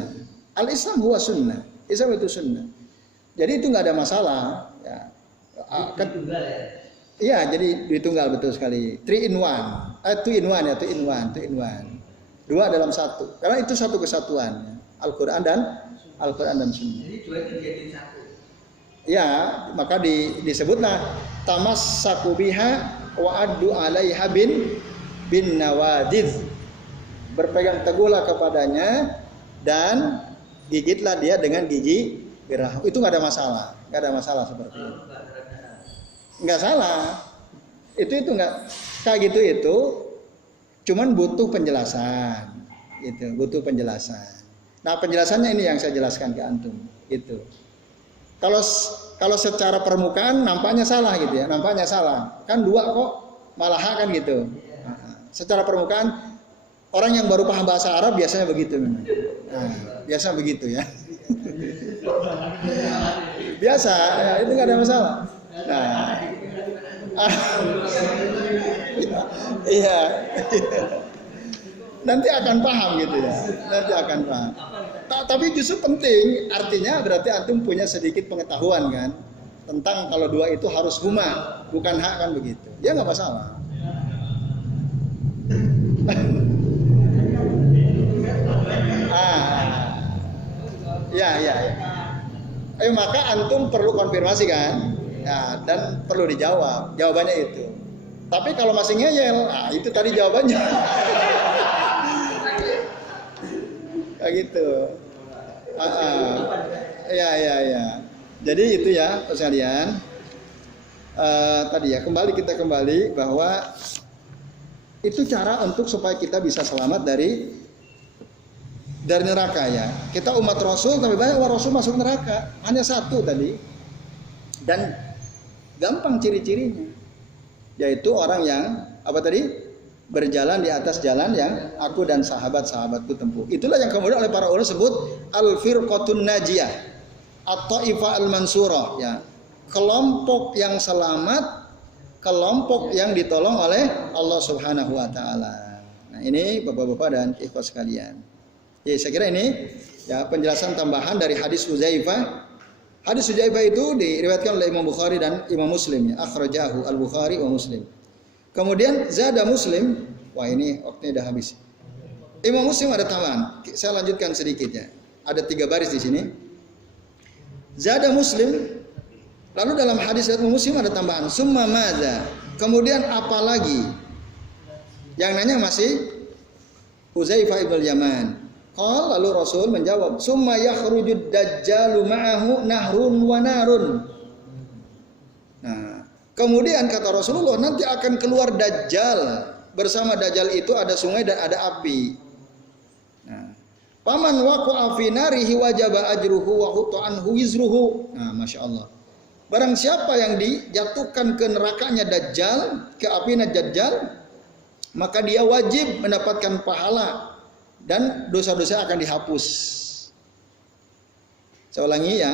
Al-Islam huwa sunnah. Islam itu sunnah. Jadi itu nggak ada masalah ya. Iya, jadi ditunggal betul sekali. 3 in 1. 2 in 1 ya, 2 in 1. 2 dalam satu. Karena itu satu kesatuan ya. Al-Quran dan Sunnah. Jadi 2 itu jadi satu. Ya, maka disebutlah tamassaku biha wa addu alaiha bin nawadidh. Berpegang teguhlah kepadanya dan gigitlah dia dengan gigi gerah. Itu nggak ada masalah seperti itu. Nggak salah. Itu nggak kayak gitu itu. Cuman butuh penjelasan. Itu butuh penjelasan. Nah penjelasannya ini yang saya jelaskan ke antum. Itu. Kalau secara permukaan nampaknya salah gitu ya. Nampaknya salah. Kan 2 kok malah kan gitu. Secara permukaan orang yang baru paham bahasa Arab biasanya begitu. Biasa begitu ya. Biasa, ya, itu nggak ada masalah. Nah, iya, nanti akan paham gitu ya. Nanti akan paham. Tapi justru penting, artinya berarti antum punya sedikit pengetahuan kan tentang kalau 2 itu harus huma, bukan hak kan begitu. Ya nggak masalah. Ya. Maka antum perlu konfirmasi kan? Ya, dan perlu dijawab. Jawabannya itu. Tapi kalau masih ngeyel, itu tadi jawabannya. Kayak gitu. Ya. Jadi itu ya, sekalian. Tadi ya, kita kembali bahwa itu cara untuk supaya kita bisa selamat dari neraka ya. Kita umat Rasul, tapi banyak umat Rasul masuk neraka. Hanya satu tadi. Dan gampang ciri-cirinya. Yaitu orang yang apa tadi? Berjalan di atas jalan yang aku dan sahabat-sahabatku tempuh. Itulah yang kemudian oleh para ulama sebut al-firqatun najiyah atau ifa al-mansurah ya. Kelompok yang selamat, kelompok yang ditolong oleh Allah Subhanahu wa taala. Nah, ini Bapak-bapak dan ikhwah sekalian. Ya, saya kira ini ya penjelasan tambahan dari hadis Hudzaifah. Hadis Hudzaifah itu diriwayatkan oleh Imam Bukhari dan Imam Muslim ya, akhrajahu Al-Bukhari wa Muslim. Kemudian zada Muslim, wah ini waktunya udah habis. Imam Muslim ada tambahan. Saya lanjutkan sedikit ya. Ada 3 baris di sini. Zada Muslim. Lalu dalam hadis Imam Muslim ada tambahan summa madza. Kemudian apa lagi? Yang nanya masih Hudzaifah ibn Yaman. Lalu Rasul menjawab summa yakhrujud dajjalu ma'ahu nahrun wa narun. Nah, kemudian kata Rasulullah nanti akan keluar Dajjal. Bersama Dajjal itu ada sungai dan ada api. Nah, paman waqa'a fi narihi wajaba ajruhu wa huta anhu wizruhu. Nah, Masya Allah. Barang siapa yang dijatuhkan ke nerakanya Dajjal, ke apinya Dajjal, maka dia wajib mendapatkan pahala dan dosa-dosa akan dihapus. Saya ulangi ya.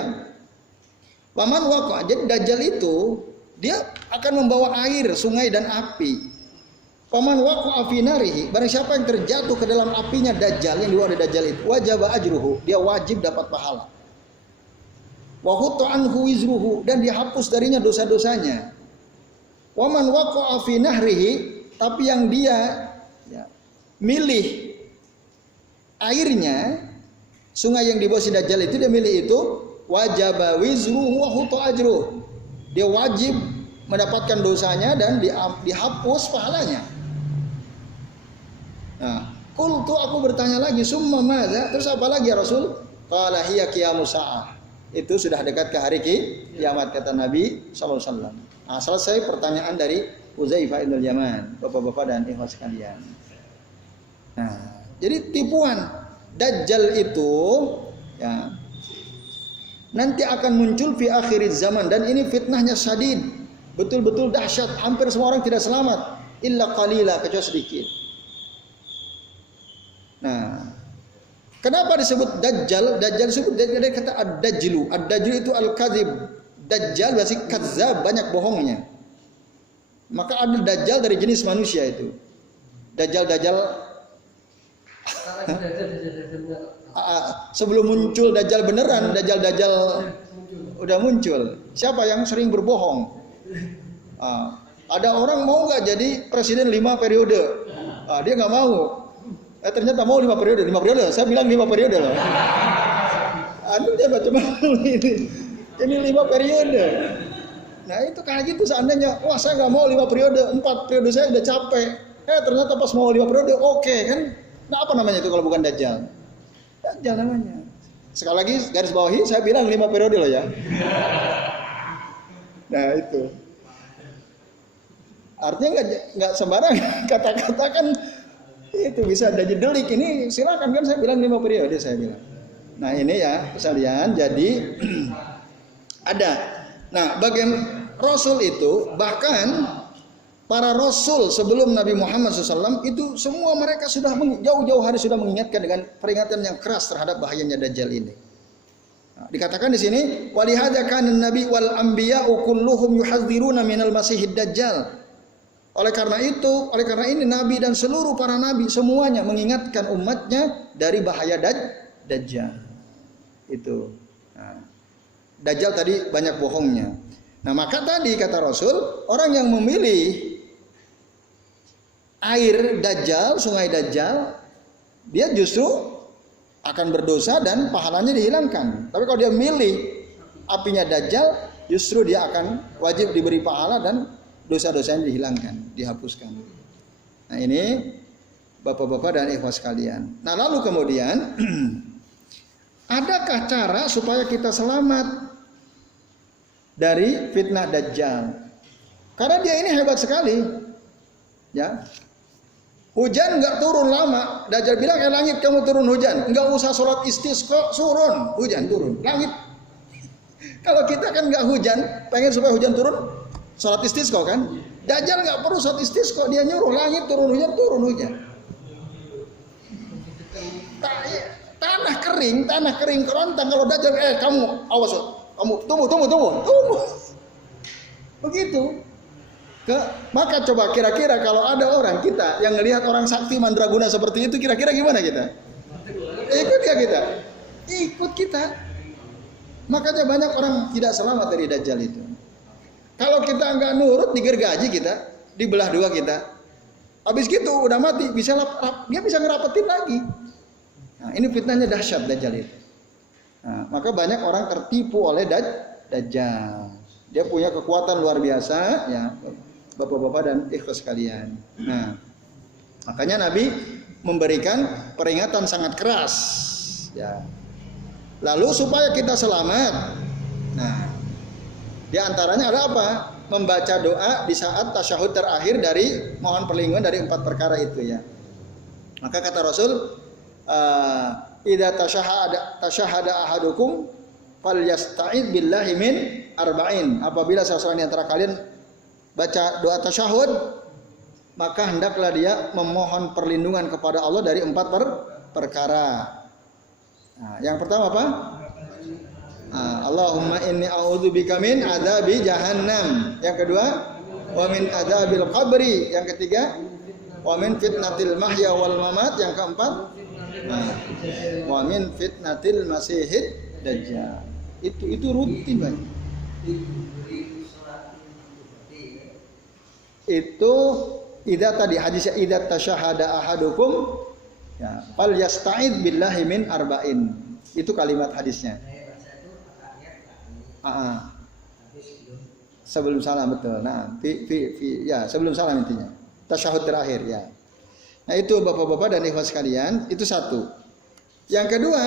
Paman waqa, jadi Dajjal itu dia akan membawa air, sungai dan api. Paman waqa fi narihi, barang siapa yang terjatuh ke dalam apinya Dajjal, yang diwada Dajjal itu, wajib ajruhu, dia wajib dapat pahala. Wa hutta anhu wizruhu, dan dihapus darinya dosa-dosanya. Wa man waqa'a fi nahrihi, tapi yang dia ya, milih airnya, sungai yang dibawa si Dajjal itu dia milih itu, wajaba wizruhu wa hutta ajruhu. Dia wajib mendapatkan dosanya dan dihapus pahalanya. Nah, qultu aku bertanya lagi, summa madza? Terus apa lagi ya Rasul? Qala hiya qiyamus saah. Itu sudah dekat ke hari kiamat kata Nabi sallallahu alaihi wasallam. Nah, selesai pertanyaan dari Hudzaifah ibn Yaman, Bapak-bapak dan ikhwan sekalian. Nah, jadi tipuan Dajjal itu ya nanti akan muncul fi akhir zaman, dan ini fitnahnya syadid, betul-betul dahsyat, hampir semua orang tidak selamat illa qalila, kecuali sedikit. Nah, kenapa disebut Dajjal? Dajjal disebut dari kata ad-dajlu. Ad-dajlu itu al-kadzib. Dajjal berarti kadzab, banyak bohongnya. Maka ada Dajjal dari jenis manusia itu. Dajjal sebelum muncul Dajjal beneran, Dajjal udah muncul. Siapa yang sering berbohong? Ada orang mau nggak jadi presiden 5 periode? Dia nggak mau. Ternyata mau 5 periode. Saya bilang 5 periode loh. Dia cuma ini 5 periode. Nah itu kayak gitu seandainya, wah saya nggak mau 5 periode, 4 periode saya udah capek. Ternyata pas mau 5 periode, oke kan? Nah apa namanya itu kalau bukan Dajjal? Dajjal namanya. Sekali lagi garis bawahi, saya bilang 5 periode loh ya. Nah itu. Artinya nggak sembarang kata-kata kan itu bisa jadi delik. Ini silakan kan saya bilang 5 periode saya bilang. Nah ini ya sekalian, jadi ada. Nah bagian Rasul itu, bahkan para Rasul sebelum Nabi Muhammad SAW itu semua mereka sudah jauh-jauh hari sudah mengingatkan dengan peringatan yang keras terhadap bahayanya Dajjal ini. Nah, dikatakan di sini walihada kana nabi wal anbiya'u kulluhum yuhadziruna minal masihid dajjal. Oleh karena ini Nabi dan seluruh para Nabi semuanya mengingatkan umatnya dari bahaya Dajjal. Itu. Nah, Dajjal tadi banyak bohongnya. Nah maka tadi kata Rasul, orang yang memilih air Dajjal, sungai Dajjal, dia justru akan berdosa dan pahalanya dihilangkan. Tapi kalau dia milih apinya Dajjal, justru dia akan wajib diberi pahala dan dosa-dosanya dihilangkan, dihapuskan. Nah ini bapak-bapak dan ikhwah sekalian. Nah lalu kemudian adakah cara supaya kita selamat dari fitnah Dajjal? Karena dia ini hebat sekali, ya. Hujan nggak turun lama. Dajjal bilang ke langit, kamu turun hujan, nggak usah sholat istisqa, turun hujan turun langit. Kalau kita kan nggak hujan, pengen supaya hujan turun, sholat istisqa kan? Dajjal nggak perlu sholat istisqa, dia nyuruh langit turun hujan. Tanah kering kerontang. Kalau Dajjal, kamu awas, kamu tunggu. Begitu. Maka coba kira-kira kalau ada orang kita yang ngelihat orang sakti mandraguna seperti itu, kira-kira gimana kita? Ikut ya kita? Ikut kita. Makanya banyak orang tidak selamat dari Dajjal itu. Kalau kita nggak nurut, digergaji kita, dibelah dua kita. Habis gitu udah mati, dia bisa ngerapetin lagi. Nah, ini fitnahnya dahsyat Dajjal itu. Nah, maka banyak orang tertipu oleh Dajjal. Dia punya kekuatan luar biasa, ya. Bapak-bapak dan ikhwas sekalian. Nah, makanya Nabi memberikan peringatan sangat keras, ya. Lalu supaya kita selamat, nah, di antaranya ada apa? Membaca doa di saat tasyahud terakhir dari mohon perlindungan dari 4 perkara itu, ya. Maka kata Rasul, idza tasyahada ahadukum falyasta'id billahi min arba'in. Apabila salah seorang di antara kalian baca doa tasyahud, maka hendaklah dia memohon perlindungan kepada Allah dari 4 perkara. Nah, yang pertama apa? Allahumma inni a'udzubika min adzabi jahannam. Yang kedua, wa min adzabil qabri. Yang ketiga, wa min fitnatil mahya wal mamat. Yang keempat, wa min fitnatil masihid dajjal. Itu rutin banget. Itu tadi hadisnya idza tasyahada ahadukum, ya, fal yasta'id billahi min arba'in. Itu kalimat hadisnya. Sebelum salam, betul. Nah, ya, sebelum salam intinya. Tasyahud terakhir, ya. Nah, itu bapak-bapak dan ikhwas sekalian, itu satu. Yang kedua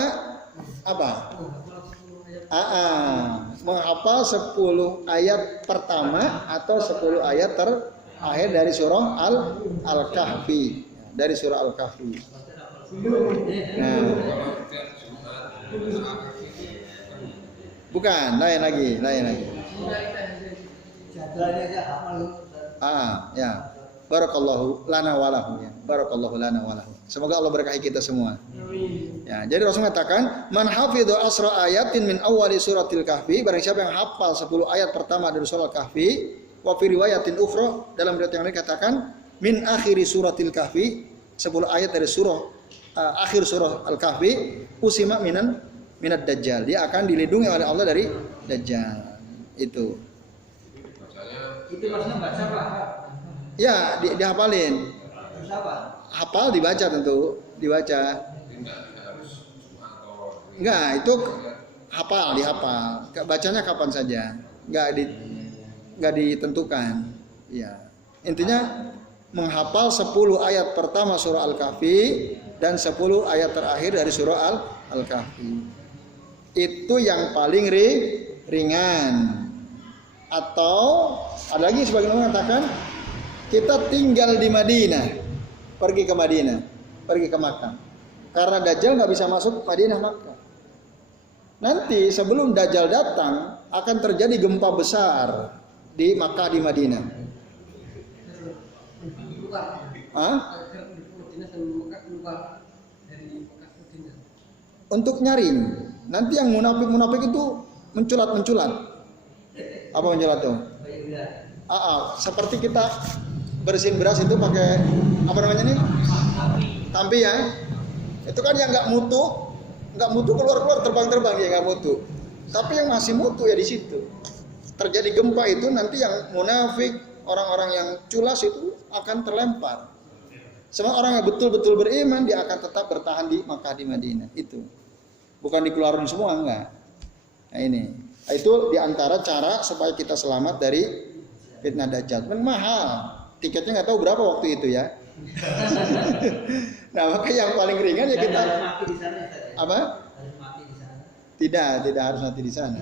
apa? Menghafal 10 ayat pertama atau 10 ayat terakhir dari surah Al-Kahfi. Dari surah Al-Kahfi. Nah. Bukan, lain lagi. Ya. Barakallahu lana walahu, ya. Barakallahu lana walahu. Semoga Allah berkahi kita semua. Ya, jadi Rasul mengatakan, man hafidhu asra ayatin min awwali suratil kahfi, barang siapa yang hafal 10 ayat pertama dari surah Al-Kahfi, wa fi riwayatin ukhra, dalam riwayat yang lain katakan min akhiri suratil kahfi, 10 ayat dari akhir surah Al-Kahfi, usima minad dajjal. Dia akan dilindungi oleh Allah dari dajjal. Itu maksudnya baca Pak. Ya, dihafalin. Hafal dibaca tentu, dibaca. Enggak, itu dihafal. Bacanya kapan saja. Enggak ditentukan. Ya. Intinya menghafal 10 ayat pertama surah Al-Kahfi dan 10 ayat terakhir dari surah Al-Kahfi. Itu yang paling ringan. Atau ada lagi sebagian orang mengatakan kita tinggal di Madinah, pergi ke Makkah. Karena Dajjal nggak bisa masuk Madinah Makkah. Nanti sebelum Dajjal datang akan terjadi gempa besar di Makkah, di Madinah. Untuk nyaring. Nanti yang munafik itu menculat. Apa menculat tuh? Seperti kita bersihin beras itu pakai apa namanya nih? Tampi, ya. Itu kan yang nggak mutu keluar terbang dia nggak mutu. Tapi yang masih mutu ya di situ. Terjadi gempa itu nanti yang munafik, orang-orang yang culas itu akan terlempar. Semua orang yang betul-betul beriman dia akan tetap bertahan di Makkah, di Madinah. Itu bukan dikeluarin semua, enggak. Nah ini Itu diantara cara supaya kita selamat dari fitnah Dajjal. Kan mahal, tiketnya nggak tahu berapa waktu itu ya. Nah maka yang paling ringan ya kita apa? Tidak harus mati di sana.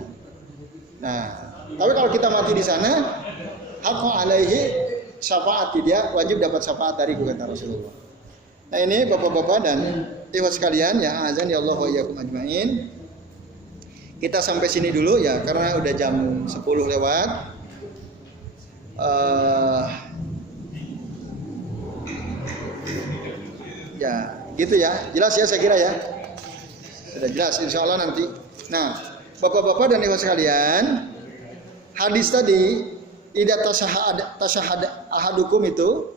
Nah, tapi kalau kita mati di sana, haqqo alaihi syafaati, dia wajib dapat syafaat dariku, kata Rasulullah. Nah ini bapak-bapak dan ibu sekalian ya, azan ya Allah wa iyyakum ajmain. Kita sampai sini dulu ya, karena udah jam 10 lewat. Ya, gitu ya. Jelas ya saya kira ya. Sudah jelas insya Allah nanti. Nah, bapak-bapak dan ibu sekalian, hadis tadi idza tashahhada ahadukum itu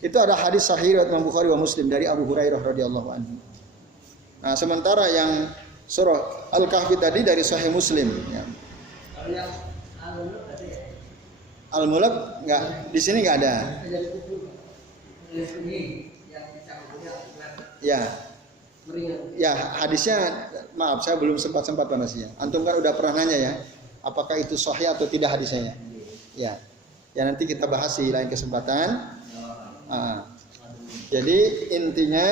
ada hadis sahih riwayat Imam Bukhari wa Muslim dari Abu Hurairah radhiyallahu anhu. Nah, sementara yang surah Al-Kahfi tadi dari Sahih Muslim ya. Al-Mulk enggak, di sini enggak ada. Ya. Ya, hadisnya maaf saya belum sempat panasnya. Antum kan udah pernah nanya ya, apakah itu sahih atau tidak hadisnya? Ya. Ya nanti kita bahas di lain kesempatan. Jadi intinya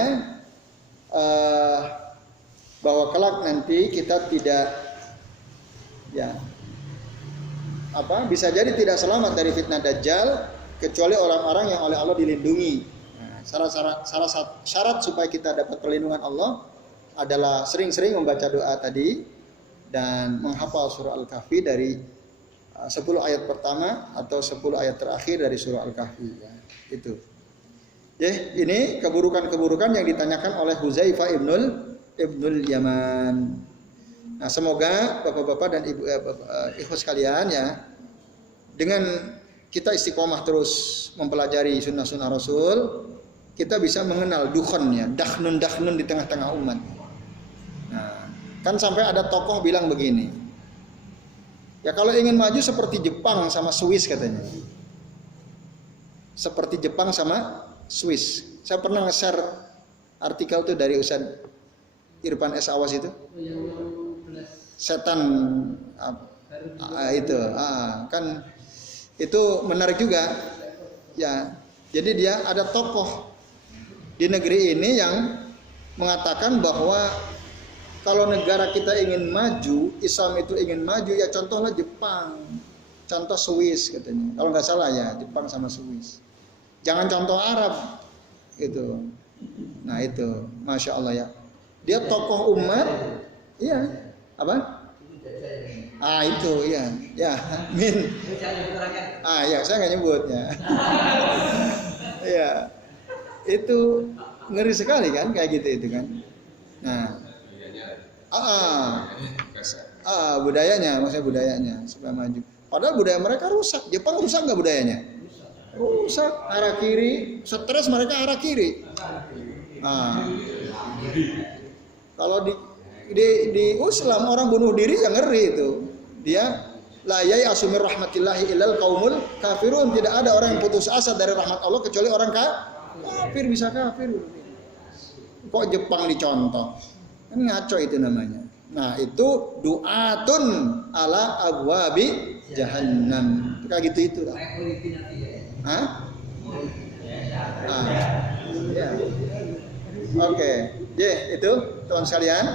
bahwa kelak nanti kita tidak bisa jadi tidak selamat dari fitnah Dajjal kecuali orang-orang yang oleh Allah dilindungi. Nah, salah syarat supaya kita dapat perlindungan Allah adalah sering-sering membaca doa tadi dan menghafal surah Al-Kahfi dari 10 ayat pertama atau 10 ayat terakhir dari surah Al-Kahfi ya. Itu. Ini keburukan-keburukan yang ditanyakan oleh Huzaifah Ibnul Yaman. Nah, semoga bapak-bapak dan ibu sekalian ya, dengan kita istiqomah terus mempelajari sunnah-sunnah Rasul, kita bisa mengenal dukhonnya, dakhnun di tengah-tengah umat. Nah, kan sampai ada tokoh bilang begini, ya kalau ingin maju seperti Jepang sama Swiss katanya, seperti Jepang sama Swiss. Saya pernah nge-share artikel tuh dari Ustaz Irfan S. Awas itu, setan itu, kan itu menarik juga, ya. Jadi dia ada tokoh di negeri ini yang mengatakan bahwa kalau negara kita ingin maju, Islam itu ingin maju, ya contohlah Jepang, contoh Swiss katanya. Kalau nggak salah ya, Jepang sama Swiss. Jangan contoh Arab, gitu. Nah itu, masya Allah ya. Dia tokoh umat, iya, apa? Itu, iya, ya, min. Ya, saya nggak nyebutnya. Ya, itu ngeri sekali kan, kayak gitu itu kan. Nah, budayanya, maksudnya budayanya supaya maju. Padahal budaya mereka rusak. Jepang rusak nggak budayanya? Rusak, arah kiri, stres mereka arah kiri. Kalau di Islam orang bunuh diri yang ngeri itu. Dia la ya'asumir rahmatillahi illal qaumul kafirun. Tidak ada orang yang putus asa dari rahmat Allah kecuali orang kafir, bisa kafir. Kok Jepang dicontoh? Kan ngaco itu namanya. Nah, itu du'atun ala abwabi jahannam. Kayak gitu itu lah. Ya. Oke. Itu teman sekalian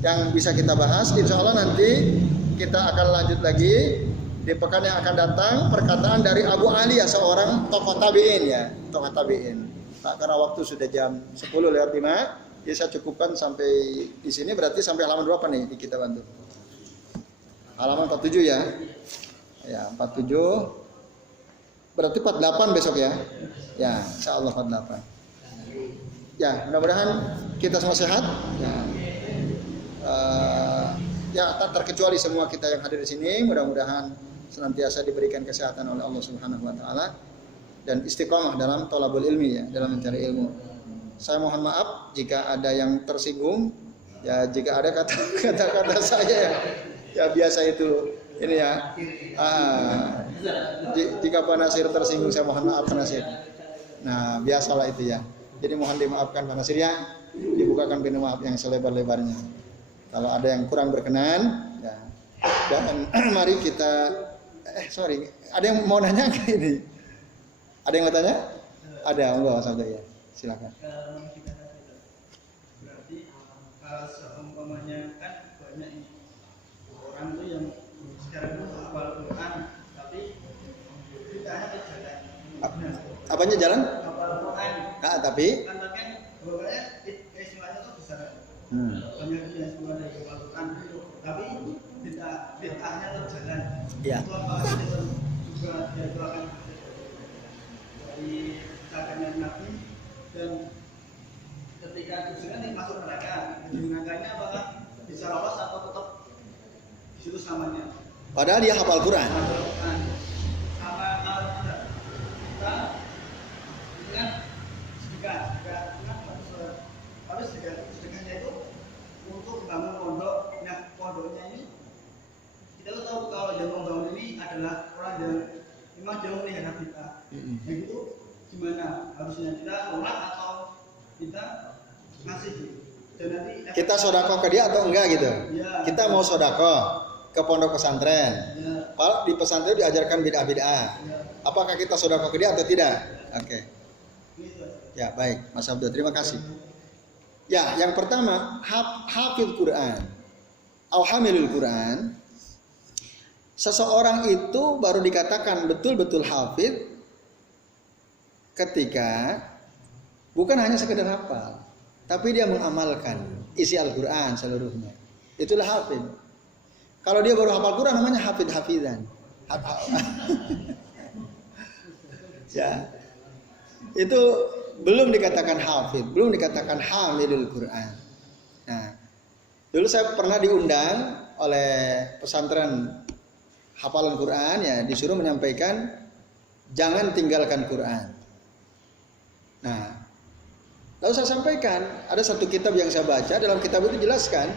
yang bisa kita bahas. Insya Allah nanti kita akan lanjut lagi di pekan yang akan datang, perkataan dari Abu Ali, seorang tokoh tabi'in ya, tokoh tabi'in. Nah, karena waktu sudah jam 10:05, jadi saya cukupkan sampai di sini. Berarti sampai halaman berapa nih di kita bantu? Halaman 47 ya. Ya, 47. Berarti 48 besok ya. Ya, insyaallah 48. Ya, mudah-mudahan kita semua sehat. Ya, tak terkecuali semua kita yang hadir di sini, mudah-mudahan senantiasa diberikan kesehatan oleh Allah Subhanahu wa taala dan istiqomah dalam thalabul ilmi ya, dalam mencari ilmu. Saya mohon maaf jika ada yang tersinggung, ya jika ada kata-kata saya ya biasa itu ini ya. Jika Pak Nasir tersinggung, saya mohon maaf Pak Nasir. Nah, biasalah itu ya. Jadi mohon dimaafkan Pak Nasir ya, dibukakan pintu maaf yang selebar-lebarnya. Kalau ada yang kurang berkenan, ya Dan mari kita ada yang mau nanya ke ini? Ada yang mau tanya? Ada, enggak Mas Abdul ya. Silakan. Berarti seumpamanya kan banyak orang tuh yang sekarang itu hafal Quran tapi bid'ahnya terjalan. Apanya jalan? Hafal Quran. Nah, tapi Kan bahwanya istilahnya tuh besar. Banyak yang keluar dari hafal Quran tapi bid'ahnya terjalan. Ya. Itu apakah itu juga dia akan dari cakapnya Nabi dan ketika tujuannya masuk neraka, nerakanya apakah bisa lolos atau tetap di situ samanya? Padahal dia hafal Quran. Sama kalau tidak kita itu kan sedekah tapi sedekahnya itu untuk membangun pondok. Nah pondoknya ini kita tahu kalau yang membangun ini adalah orang yang memang jauh melihat kita. Begitu gimana harusnya kita nolak atau kita ngasih? Dan nanti Kita sodako ke dia atau enggak gitu? Ya. Kita mau sodako ke pondok pesantren. Ya. Kalau di pesantren diajarkan bid'ah-bid'ah. Ya. Apakah kita sodako ke dia atau tidak? Oke. Gitu. Ya baik, Mas Abdul, terima kasih. Ya, yang pertama hafidh Quran, au hamilul Quran. Seseorang itu baru dikatakan betul-betul hafidh ketika bukan hanya sekedar hafal, tapi dia mengamalkan isi Al-Quran seluruhnya. Itulah hafidh. Kalau dia baru hafal Quran namanya hafidhan. Ya, itu belum dikatakan hafidh, belum dikatakan hamilul Quran. Nah, dulu saya pernah diundang oleh pesantren hafalan Quran, ya disuruh menyampaikan jangan tinggalkan Quran. Nah, lalu saya sampaikan ada satu kitab yang saya baca, dalam kitab itu jelaskan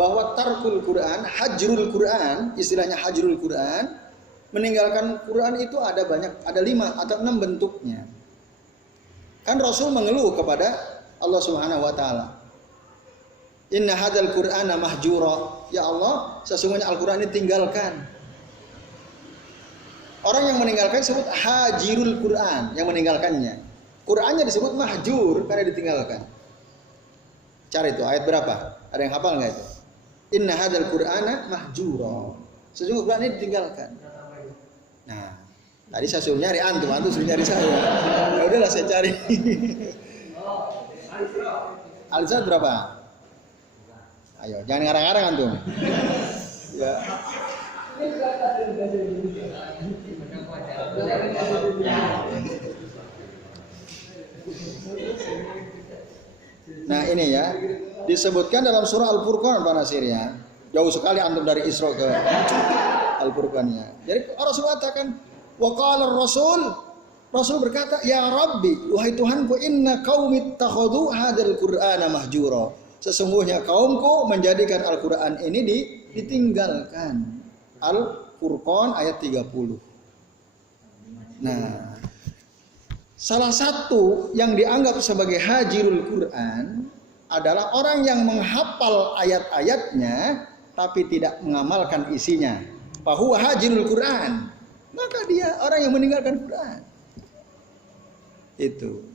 bahwa tarkul Quran, hajrul Quran, istilahnya hajrul Quran, meninggalkan Quran itu ada banyak, ada 5 atau 6 bentuknya. Kan Rasul mengeluh kepada Allah Subhanahu wa taala. Inna hadzal Qur'ana mahjura. Ya Allah, sesungguhnya Al-Qur'an ini tinggalkan. Orang yang meninggalkan disebut hajirul Qur'an, yang meninggalkannya. Qur'annya disebut mahjur karena ditinggalkan. Cari itu ayat berapa? Ada yang hafal enggak itu? Inna hadzal Qur'ana mahjura. Sesungguhnya Qur'an ini ditinggalkan. Nah, tadi saya suruh nyari antum suruh nyari saya. Ya udahlah saya cari. Al-Zat berapa? Ayo, jangan ngarang-ngarang antum. Ya. Nah ini ya, disebutkan dalam surah Al-Furqan Pak Nasir ya. Jauh sekali antum dari Isra ke Al-Furqannya. Jadi Rasul katakan, wa qala Rasul berkata, ya Rabbi, wahai Tuhanku, inna qaumi ittakhadhu hadzal Qur'ana mahjura. Sesungguhnya kaumku menjadikan Al-Qur'an ini ditinggalkan. Al-Furqan ayat 30. Nah, salah satu yang dianggap sebagai hajirul Quran adalah orang yang menghafal ayat-ayatnya tapi tidak mengamalkan isinya. Fahuwa hajirul Quran. Maka dia orang yang meninggalkan Quran. Itu.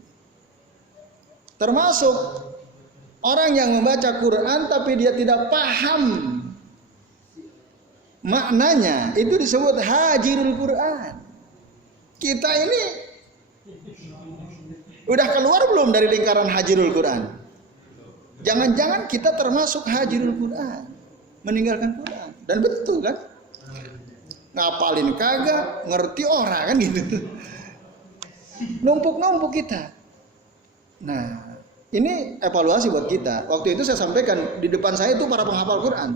Termasuk orang yang membaca Quran tapi dia tidak paham maknanya, itu disebut hajirul Quran. Kita ini udah keluar belum dari lingkaran hajirul Quran? Jangan-jangan kita termasuk hajirul Quran, meninggalkan Quran. Dan betul kan? Ngapalin kagak, ngerti orang kan gitu. Numpuk-numpuk kita. Nah, ini evaluasi buat kita. Waktu itu saya sampaikan di depan saya itu para penghafal Quran.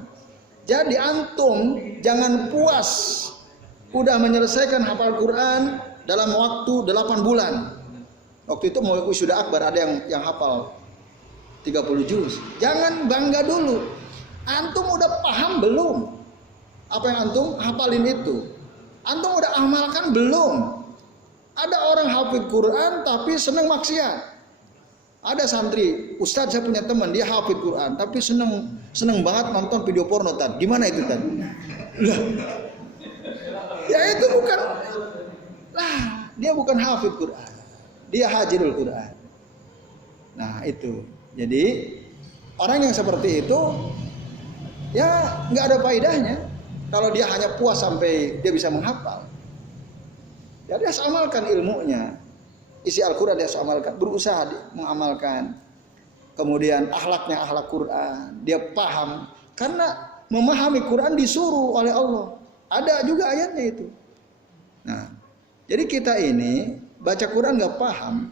Jadi antum jangan puas udah menyelesaikan hafal Quran dalam waktu 8 bulan. Waktu itu mau wisuda akbar ada yang hafal 30 juz. Jangan bangga dulu. Antum udah paham belum? Apa yang antum hafalin itu? Antum udah amalkan belum? Ada orang hafid Quran tapi senang maksiat. Ada santri, Ustadz saya punya teman dia hafid Quran tapi seneng banget nonton video porno tadi. Gimana itu tadi? Ya itu bukan dia bukan hafid Quran. Dia hajirul Quran. Nah, itu. Jadi orang yang seperti itu ya nggak ada faedahnya kalau dia hanya puas sampai dia bisa menghafal. Ya dia harus amalkan ilmunya. Isi Al-Quran dia harus amalkan, berusaha mengamalkan. Kemudian akhlaknya akhlak Quran, dia paham. Karena memahami Quran disuruh oleh Allah. Ada juga ayatnya itu. Nah, jadi kita ini baca Quran nggak paham,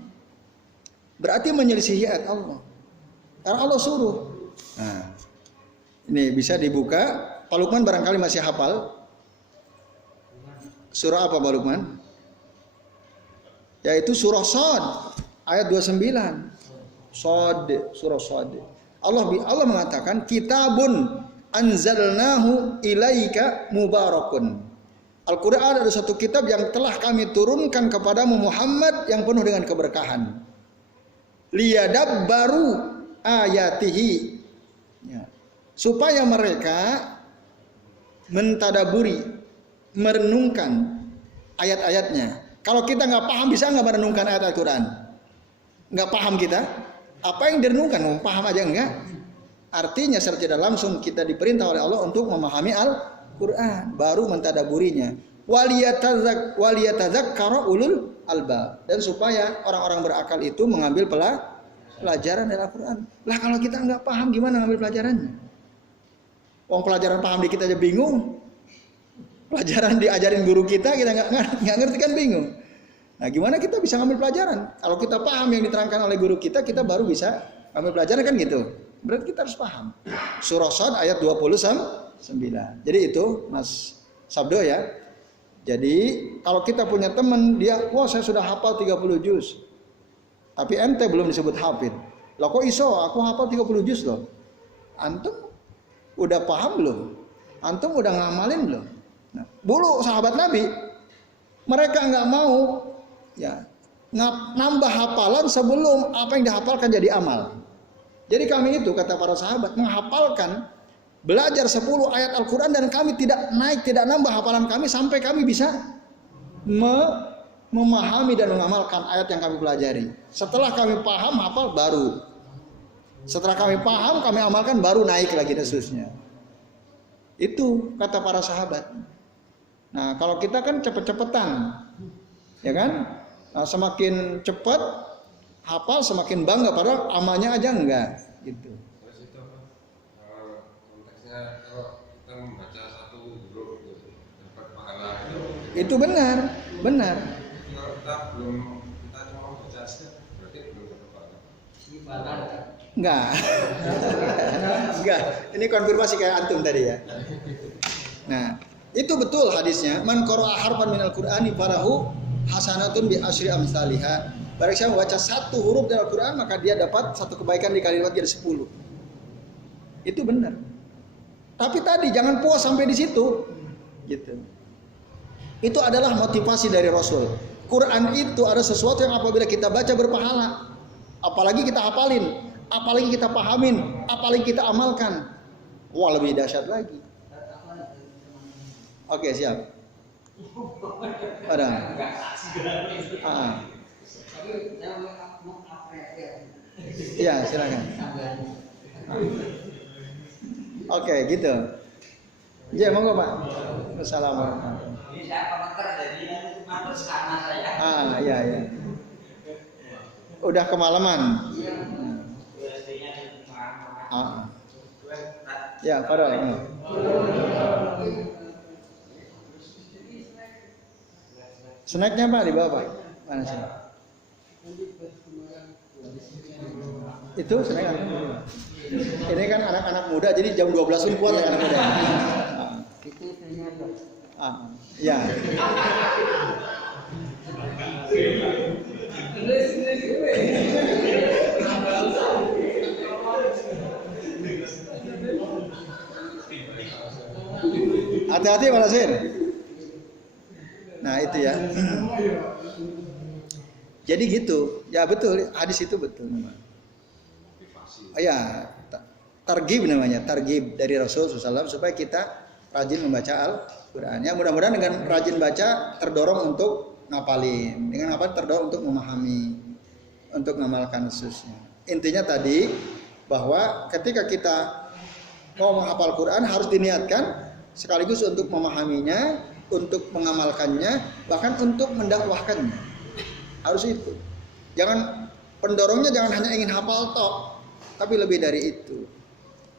berarti menyelisihi ayat Allah. Karena Allah suruh. Nah, ini bisa dibuka. Pak Lukman barangkali masih hafal. Surah apa Pak Lukman? Yaitu surah Shad ayat 29. Shad, surah Shad. Allah mengatakan kitabun anzalnahu ilaika mubarakun. Al-Quran ada satu kitab yang telah kami turunkan kepadamu Muhammad yang penuh dengan keberkahan. Liyadabbaru ayatihi. Ya. Supaya mereka mentadaburi, merenungkan ayat-ayatnya. Kalau kita nggak paham, bisa nggak merenungkan ayat Al-Quran? Nggak paham kita? Apa yang direnungkan? Mau paham aja enggak? Artinya secara tidak langsung kita diperintah oleh Allah untuk memahami Al-Quran, baru mentadaburinya. Waliyatadzakkara ulul albab, dan supaya orang-orang berakal itu mengambil pelajaran dari Al-Quran. Lah kalau kita nggak paham, gimana ngambil pelajarannya? Wong pelajaran paham dikit aja bingung. Pelajaran diajarin guru kita nggak ngerti kan bingung. Nah gimana kita bisa ngambil pelajaran? Kalau kita paham yang diterangkan oleh guru kita baru bisa ngambil pelajaran kan gitu. Berarti kita harus paham. Surah Shad ayat 29. Jadi itu Mas Sabdo ya. Jadi kalau kita punya teman dia, wah saya sudah hafal 30 juz. Tapi ente belum disebut hafid. Lah kok iso aku hafal 30 juz loh. Antum udah paham belum? Antum udah ngamalin belum? Nah, dulu sahabat Nabi mereka nggak mau ya nambah hafalan sebelum apa yang dihafalkan jadi amal. Jadi kami itu kata para sahabat menghafalkan belajar 10 ayat Al-Quran dan kami tidak nambah hafalan kami sampai kami bisa memahami dan mengamalkan ayat yang kami pelajari. Setelah kami paham hafal baru. Setelah kami paham kami amalkan baru naik lagi dan seterusnya. Itu kata para sahabat. Nah kalau kita kan cepet-cepetan, ya kan? Nah, semakin cepat hafal semakin bangga, padahal amalnya aja enggak, gitu. Terus itu konteksnya kalau kita membaca satu huruf itu dapat pahala itu benar. Kalau kita cuma membaca berarti belum dapat pahala. Enggak. Ini konfirmasi kayak antum tadi ya. Nah, itu betul hadisnya. Man qara'a harfan minal Qur'ani falahu hasanatun bi asyri amsalihha. Barang siapa membaca satu huruf dari Al-Quran maka dia dapat satu kebaikan dikali lipat jadi 10. Itu benar. Tapi tadi jangan puas sampai di situ. Gitu. Itu adalah motivasi dari Rasul. Quran itu ada sesuatu yang apabila kita baca berpahala. Apalagi kita hafalin, apalagi kita pahamin, apalagi kita amalkan. Wah, lebih dahsyat lagi. Oke, siap. Ada. Ya, silakan. Oke, gitu. Ya, monggo Pak. Assalamualaikum. Iya. Udah kemalaman. Ya, padahal. Snacknya Pak di bawah Pak. Mana sih? Itu snack. Ini kan anak-anak muda, jadi jam 12 pun kuat ya anak muda. Ya. Hati-hati Pak Nasir. Nah itu ya. Jadi gitu. Ya betul, hadis itu betul memang. Ya, targhib namanya, targhib dari Rasul SAW supaya kita rajin membaca Al-Quran. Ya mudah-mudahan dengan rajin baca terdorong untuk ngapalin, dengan apa terdorong untuk memahami, untuk ngamalkan khususnya. Intinya tadi bahwa ketika kita mau menghafal Quran harus diniatkan sekaligus untuk memahaminya, untuk mengamalkannya, bahkan untuk mendakwahkannya. Harus itu. Jangan pendorongnya jangan hanya ingin hafal tok, tapi lebih dari itu.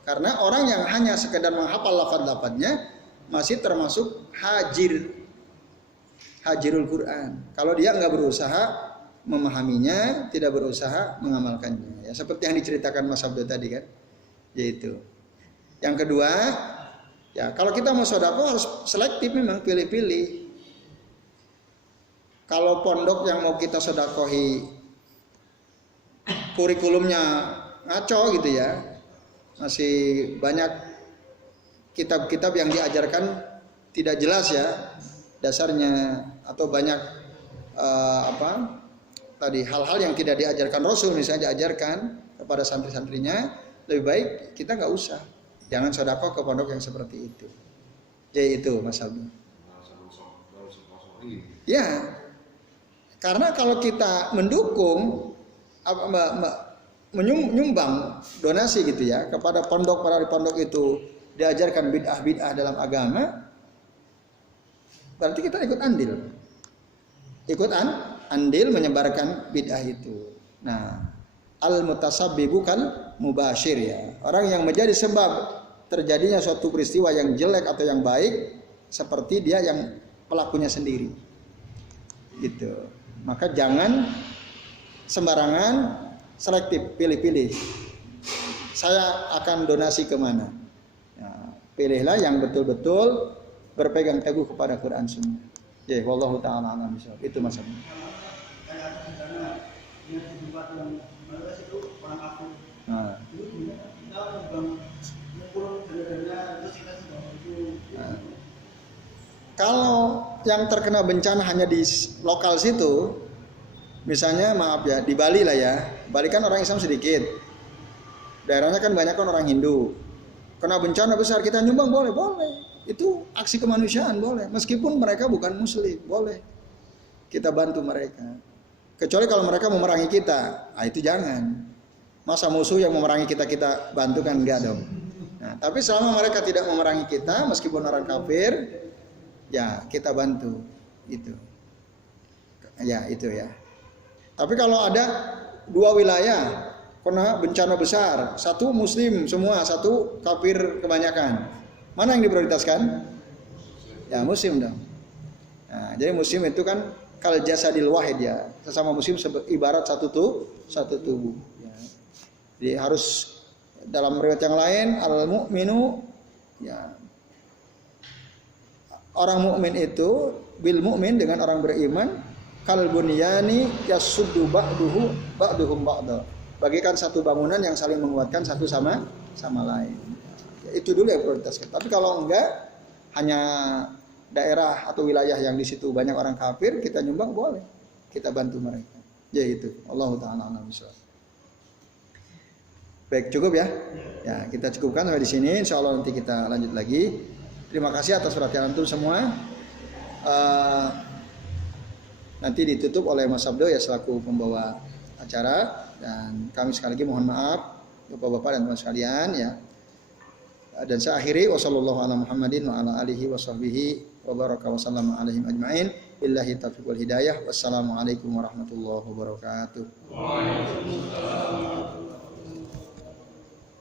Karena orang yang hanya sekedar menghafal lafaz-lafaznya masih termasuk hajirul Quran. Kalau dia nggak berusaha memahaminya, tidak berusaha mengamalkannya. Ya, seperti yang diceritakan Mas Abdul tadi kan, yaitu. Yang kedua, ya kalau kita mau sedekah harus selektif, memang pilih-pilih. Kalau pondok yang mau kita sedekahi kurikulumnya ngaco gitu ya, masih banyak kitab-kitab yang diajarkan tidak jelas ya dasarnya, atau banyak hal-hal yang tidak diajarkan Rasul misalnya diajarkan kepada santri-santrinya, lebih baik kita nggak usah, jangan sedekah ke pondok yang seperti itu. Jadi itu Mas Abdul. Ya, karena kalau kita mendukung menyumbang donasi gitu ya kepada pondok, para di pondok itu diajarkan bid'ah dalam agama, berarti kita ikut andil menyebarkan bid'ah itu. Nah, al-mutasabbibu kal mubashir ya. Orang yang menjadi sebab terjadinya suatu peristiwa yang jelek atau yang baik seperti dia yang pelakunya sendiri. Gitu. Maka jangan sembarangan, selektif, pilih-pilih. Saya akan donasi kemana? Ya, pilihlah yang betul-betul berpegang teguh kepada Quran Sunnah. Ya, wallahu taala alam bisawab. Itu maksudnya. Kalau yang terkena bencana hanya di lokal situ, misalnya maaf ya di Bali lah ya, Bali kan orang Islam sedikit, daerahnya kan banyak kan orang Hindu, kena bencana besar kita nyumbang boleh, itu aksi kemanusiaan boleh, meskipun mereka bukan Muslim boleh, kita bantu mereka, kecuali kalau mereka memerangi kita, nah itu jangan, masa musuh yang memerangi kita bantu kan enggak dong. Nah, tapi selama mereka tidak memerangi kita, meskipun orang kafir, ya kita bantu, itu, ya itu ya. Tapi kalau ada dua wilayah kena bencana besar, satu Muslim semua, satu kafir kebanyakan, mana yang diprioritaskan? Ya Muslim dong. Nah, jadi Muslim itu kan kal jasadil wahid ya, sesama Muslim ibarat satu tubuh. Ya. Jadi harus dalam riwayat yang lain al mu'minu ya, orang mukmin itu bil mukmin dengan orang beriman kal bunyani yasuddu ba'duhum ba'da. Bagikan satu bangunan yang saling menguatkan satu sama lain. Ya, itu dulu yang prioritaskan. Tapi kalau enggak, hanya daerah atau wilayah yang di situ banyak orang kafir, kita nyumbang boleh. Kita bantu mereka. Ya itu. Allahu ta'ala a'lam bishawab. Baik, cukup ya. Ya, kita cukupkan sampai di sini. Insyaallah nanti kita lanjut lagi. Terima kasih atas perhatian antum semua. Nanti ditutup oleh Mas Abdo ya selaku pembawa acara, dan kami sekali lagi mohon maaf Bapak-bapak dan teman sekalian ya. Dan saya akhiri wasallallahu ala Muhammadin wa ala alihi washabbihi wa baraka wa sallama alaihim ajmain. Billahi taufiq wal hidayah. Wassalamualaikum warahmatullahi wabarakatuh. Waalaikumsalam.